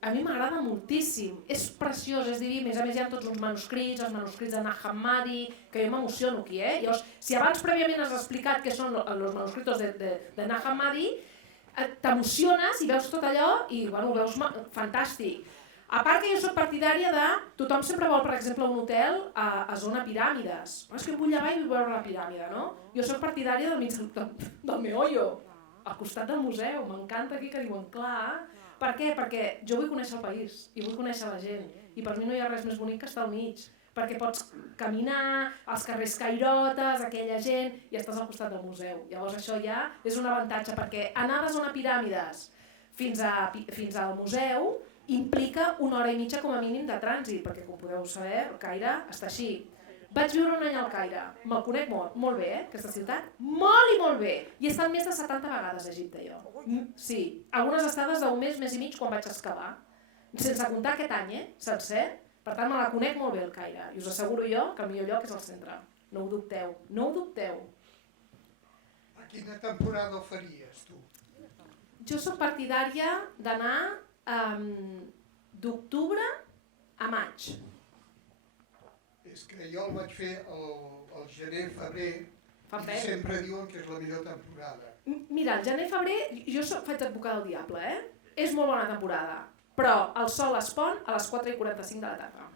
A mi m'agrada moltíssim, és preciós, és diví, a més hi ha tots uns manuscrits, els manuscrits de Nag Hammadi, que jo m'emociono aquí, Llavors, si abans prèviament has explicat què són els manuscrits de Nag Hammadi, t'emociones i veus tot allò i ho veus fantàstic. A part que jo soc partidària de... Tothom sempre vol, per exemple, un hotel a zona piràmides. És que vull llevar i vull veure la piràmide, no? Jo soc partidària del mig del meollo, al costat del museu. M'encanta aquí que diuen clar. Per què? Perquè jo vull conèixer el país i vull conèixer la gent. I per mi no hi ha res més bonic que estar al mig. Perquè pots caminar, als carrers cairotes, aquella gent, i estàs al costat del museu. Llavors això ja és un avantatge, perquè anar de zona piràmides fins al museu implica 1 hora i mitja com a mínim de trànsit, perquè com podeu saber, el Caire està així. Vaig viure un any al Caire, me'l conec molt bé, aquesta ciutat, molt i molt bé. I he estat més de 70 vegades a Egipte, jo. Sí, algunes estades d'un mes i mig quan vaig excavar, sense comptar aquest any, sencer. Per tant, me la conec molt bé, el Caire, i us asseguro jo que el millor lloc és el centre. No ho dubteu, no ho dubteu. A quina temporada ho faries, tu? Jo soc partidària d'anar d'octubre a maig. És que jo el vaig fer el gener-febrer i sempre diuen que és la millor temporada. Mira, el gener-febrer, jo faig advocar del diable, És molt bona temporada, però el sol es pon a les 4:45 de la tarda.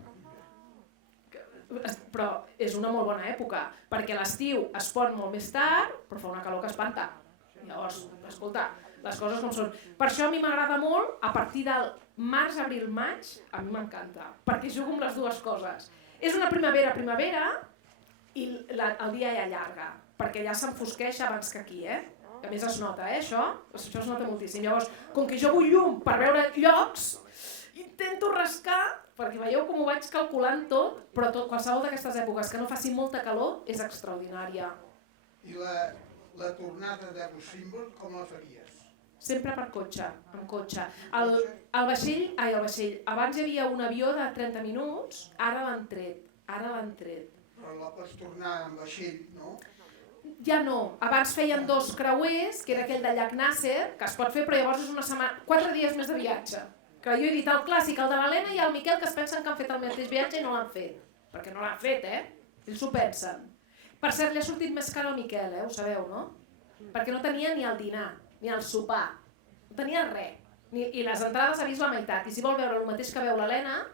Però és una molt bona època, perquè l'estiu es pon molt més tard, però fa una calor que espanta. Llavors, escolta, les coses com són. Per això a mi m'agrada molt, a partir del març, abril, maig, a mi m'encanta, perquè jugo amb les dues coses. És una primavera i el dia ja allarga, perquè ja s'enfosqueix abans que aquí, A més es nota, això es nota moltíssim. Llavors, com que jo vull llum per veure llocs, intento rascar, perquè veieu com ho vaig calculant tot, però qualsevol d'aquestes èpoques que no faci molta calor és extraordinària. I la tornada de Rossimbol, com la faries? Sempre per cotxe, amb cotxe. El vaixell, abans hi havia un avió de 30 minuts, ara l'han tret. Però la pots tornar amb vaixell, no? Ja no, abans feien 2 creuers, que era aquell de Llac Nasser, que es pot fer, però llavors és una setmana, 4 dies més de viatge. Que jo he dit el clàssic, el de l'Helena i el Miquel, que es pensen que han fet el mateix viatge i no l'han fet. Perquè no l'han fet, Ells s'ho pensen. Per cert, li ha sortit més car al Miquel, ho sabeu, no? Perquè no tenia ni el dinar, ni el sopar. No tenia res. I les entrades ha vist la meitat. I si vol veure el mateix que veu l'Helena,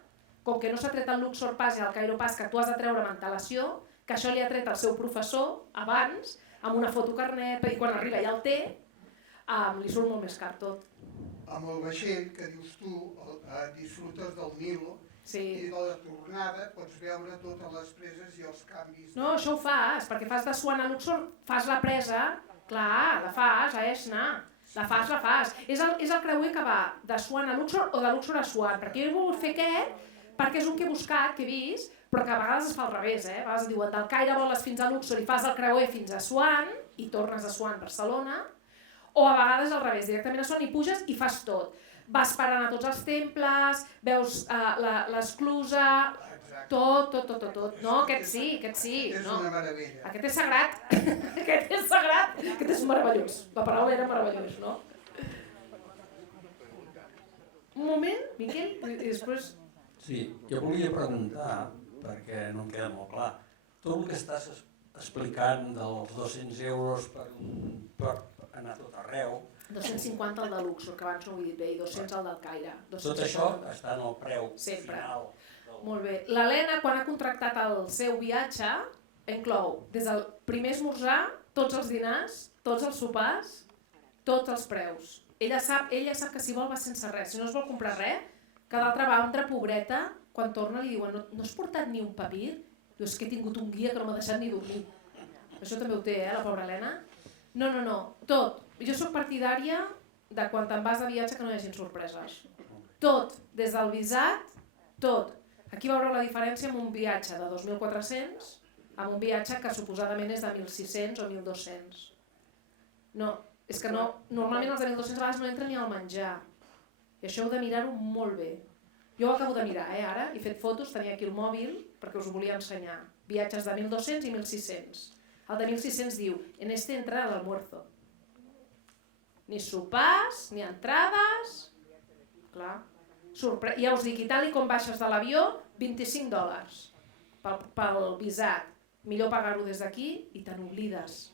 com que no s'ha tret el Luxor Pass i el Cairo Pass, que tu has de treure amb antelació, que això li ha tret el seu professor abans, amb una fotocarnet, i quan arriba ja el té, li surt molt més car tot. Amb el vaixell, que dius tu, disfrutes del Nilo, Sí. I de la tornada pots veure totes les preses i els canvis. No, això ho fas, perquè fas de Suan a Luxor, fas la presa, clar, la fas a Esna, la fas. És el creuer que va de Suan a Luxor o de Luxor a Suan, perquè jo he volgut fer aquest, perquè és un que he buscat, que he vist, però que a vegades es fa al revés, A vegades diuen del Caire voles fins a Luxor i fas el creuer fins a Suan i tornes a Suan, Barcelona, o a vegades al revés, directament a Suan i puges i fas tot. Vas parant a tots els temples, veus l'esclusa, Tot. No, aquest sí. És No. una meravella. Aquest és sagrat. Aquest és sagrat. Aquest és meravellós. La paraula era meravellós, no? Un moment, Miquel, i després... Sí, jo volia preguntar, perquè no em queda molt clar, tot el que estàs explicant dels 200 euros per anar a tot arreu, 250 el de Luxor, que abans no ho he dit bé, i 200 el del Caire. tot això està en el preu Sempre. final. Molt bé. L'Helena, quan ha contractat el seu viatge, inclou des del primer esmorzar, tots els dinars, tots els sopars, tots els preus. Ella sap que si vol va sense res. Si no es vol comprar res, que d'altra banda, pobreta, quan torna li diuen no has portat ni un papir? Diu, és que he tingut un guia que no m'ha deixat ni dormir. Això també ho té, la pobra Helena. No, tot. Jo sóc partidària de quan te'n vas de viatge que no hi hagi sorpreses. Tot, des del visat, tot. Aquí veureu la diferència amb un viatge de 2.400 amb un viatge que suposadament és de 1.600 o 1.200. No, és que no, normalment els de 1.200 vegades no entren ni al menjar. I això heu de mirar-ho molt bé. Jo ho acabo de mirar, ara, he fet fotos, tenia aquí el mòbil perquè us ho volia ensenyar. Viatges de 1.200 i 1.600. El de 1.600 diu, en este entra l'almuerzo. Ni sopars, ni entrades... Clar. Ja us dic, i tal com baixes de l'avió, $25 pel visat. Millor pagar-ho des d'aquí i te n'oblides.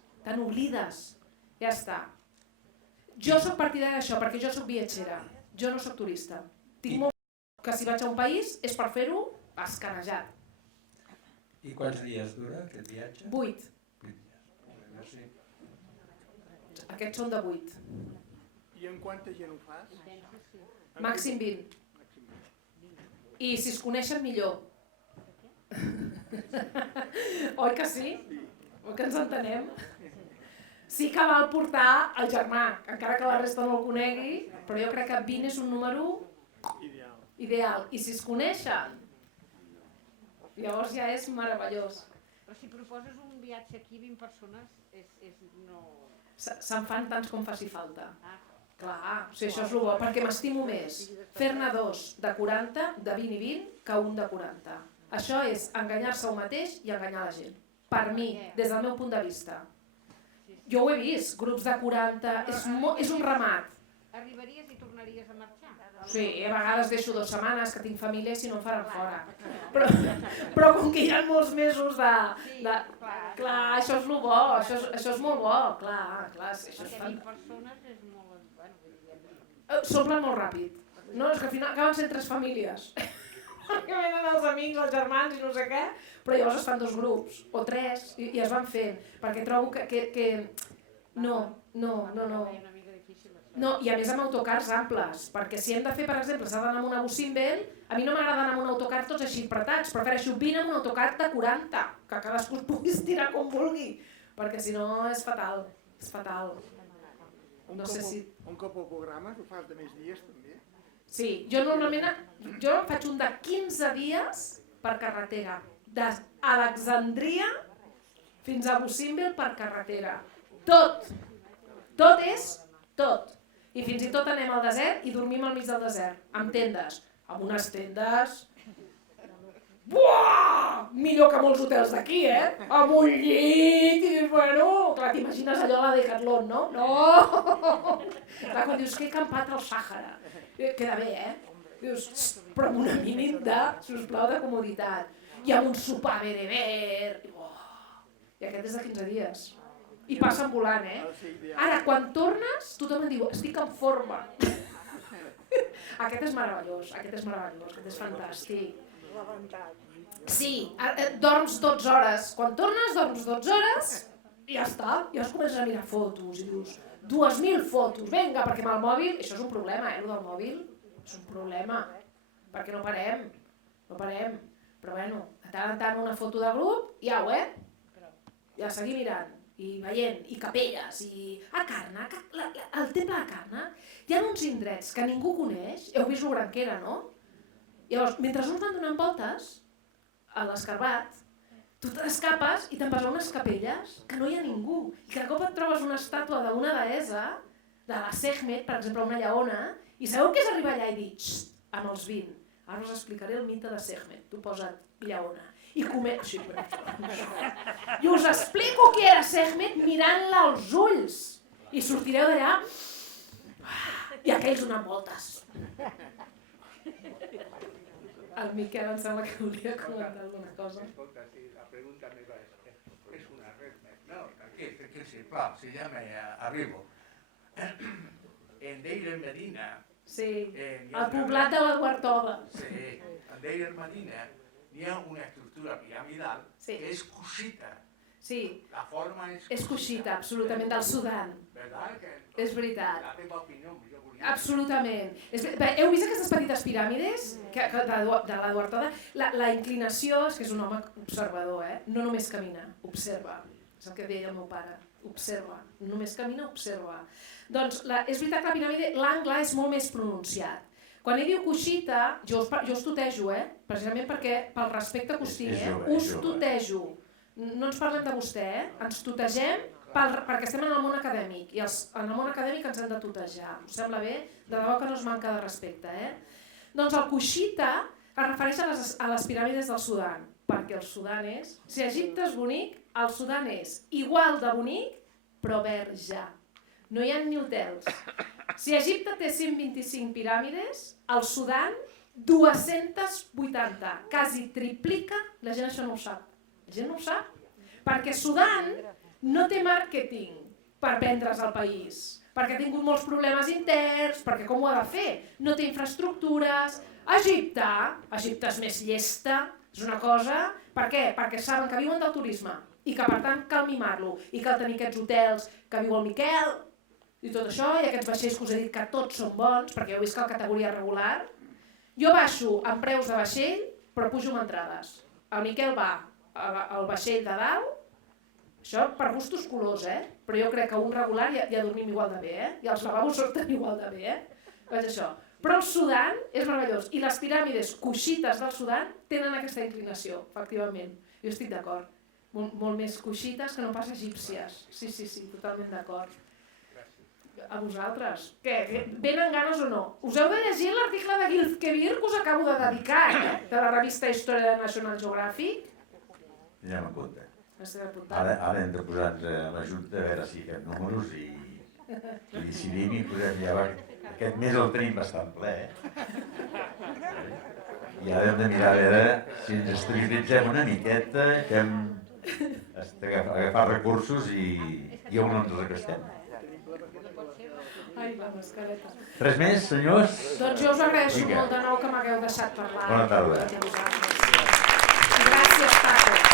Ja està. Jo sóc partidària d'això, perquè jo sóc viatgera. Jo no sóc turista. Tinc molt que si vaig a un país és per fer-ho escanejat. I quants dies dura aquest viatge? 8. 8 dies. Molt bé, merci. Aquests són de 8. I en quanta gent ho fas? Màxim 20. I si es coneixen millor. Oi que sí? Oi que ens entenem? Sí que val portar el germà, encara que la resta no el conegui, però jo crec que 20 és un número ideal. I si es coneixen, llavors ja és meravellós. Però si proposes un viatge aquí, 20 persones, no... Se'n fan tants com faci falta. Clar, o sigui, això és el bo, perquè m'estimo més fer-ne 2 de 40, de 20 i 20, que un de 40. Això és enganyar-se un mateix i enganyar la gent. Per mi, des del meu punt de vista. Jo ho he vist, grups de 40, és un ramat. Arribaries i tornaries a marxar? Sí, a vegades deixo 2 setmanes, que tinc família i si no em faran fora. Però com que hi ha molts mesos de... Clar, això és el bo, això és molt bo, clar. Perquè 20 persones és molt... S'omplen molt ràpid. No, és que al final acaben sent 3 famílies. Que venen els amics, els germans i no sé què, però llavors es fan 2 grups, o 3, i es van fent, perquè trobo que... No. No, i a més amb autocars amples, perquè si hem de fer, per exemple, s'ha d'anar amb una Busimbel, a mi no m'agrada anar amb un autocar tots així apretats, prefereixo 20 amb un autocar de 40, que cadascú es pugui estirar com vulgui, perquè si no és fatal, és fatal. Un cop al programa, tu fas de més dies també? Sí, jo normalment faig un de 15 dies per carretera, d'Alexandria fins a Busimbel per carretera. Tot és tot. I fins i tot anem al desert i dormim al mig del desert, amb tendes. Amb unes tendes... Buah! Millor que molts hotels d'aquí, Amb un llit i dius, bueno... Clar, t'imagines allò a la Decathlon, no? No! Clar, quan dius que he campat al Sàhara. Queda bé, Dius, però amb una mínim de, sisplau, de comoditat. I amb un sopar bereber... I aquest és de 15 dies. I passen volant, Ara, quan tornes, tothom em diu, estic en forma. Aquest és meravellós, aquest és fantàstic. Sí, dorms 12 hores. Quan tornes, dorms 12 hores i ja està. I llavors comences a mirar fotos i dius, 2.000 fotos, vinga, perquè amb el mòbil, això és un problema, el del mòbil, és un problema, perquè no parem. Però bueno, de tant en tant una foto de grup i au, ja seguir mirant. I veient, i capelles, i a Carna, el temple de Carna, hi ha uns indrets que ningú coneix, heu vist lo gran que era, no? Llavors, mentre uns van donant voltes a l'escarbat, tu t'escapes i te'n vas a unes capelles que no hi ha ningú, i que de cop et trobes una estàtua d'una deessa, de la Sekhmet, per exemple, una lleona, i sabeu què és arribar allà i dir, amb els 20, Ara us explicaré el mite de Sekhmet. Tu posa't lleona. I us explico qui era Sekhmet mirant-la als ulls. I sortireu d'allà i aquells donant voltes. El Miquel em sembla que volia comentar alguna cosa. Escolta, sí, la pregunta meva és una res més. No, tranquil, sisplau, si ja arribo. En Deir Medina... Sí, el poblat de l'Eduard Toda. Sí, en Deir Medina hi ha una estructura piramidal que és cuixita. Sí, la forma és cuixita, absolutament, del Sudan. És veritat. La teva opinió, jo volia... Absolutament. Heu vist aquestes petites piràmides de l'Eduard Toda? La inclinació, és que és un home observador, no només camina, observa. És el que deia el meu pare, observa. Només camina, observa. Doncs és veritat que la piràmide, l'angle és molt més pronunciat. Quan ell diu coixita, jo us tutejo, precisament perquè pel respecte que us tinc, us tutejo. No ens parlem de vostè, ens tutegem perquè estem en el món acadèmic i en el món acadèmic ens hem de tutejar. Us sembla bé? De debò que no es manca de respecte. Doncs el coixita es refereix a les piràmides del Sudan, perquè el Sudan és, si Egipte és bonic, el Sudan és igual de bonic, però verd ja. No hi ha ni hotels. Si Egipte té 125 piràmides, el Sudan 280, quasi triplica, la gent això no ho sap. La gent no ho sap, perquè Sudan no té màrqueting per vendre's al país, perquè ha tingut molts problemes interns, perquè com ho ha de fer? No té infraestructures. Egipte és més llesta, és una cosa... Per què? Perquè saben que viuen del turisme i que per tant cal mimar-lo i cal tenir aquests hotels que viu el Miquel i tot això, i aquests vaixells que us he dit que tots són bons, perquè heu vist que la categoria regular. Jo baixo amb preus de vaixell, però pujo amb entrades. El Miquel va al vaixell de dalt, això per gustos colors, però jo crec que un regular ja dormim igual de bé, i els lavabos surten igual de bé, Vaig això. Però el Sudan és meravellós, i les piràmides coixites del Sudan tenen aquesta inclinació, efectivament. Jo estic d'acord. Molt més coixites que no pas egípcies. Sí, totalment d'acord. A vosaltres. Què? Venen ganes o no? Us heu de llegir l'article de Gil Kebir que us acabo de dedicar, de la revista Història de National Geographic? Ja m'ho compte. Ara hem de posar-nos a la Junta a veure si fem números i decidim i podem llevar. Aquest mes el tenim bastant ple, I ara hem de mirar a veure si ens estabilitzem una miqueta, que hem d'agafar recursos i on ens recastem. Ai, la mascareta. Res més, senyors? Doncs jo us agraeixo molt de nou que m'hagueu deixat parlar. Bona tarda. Gràcies, Paco.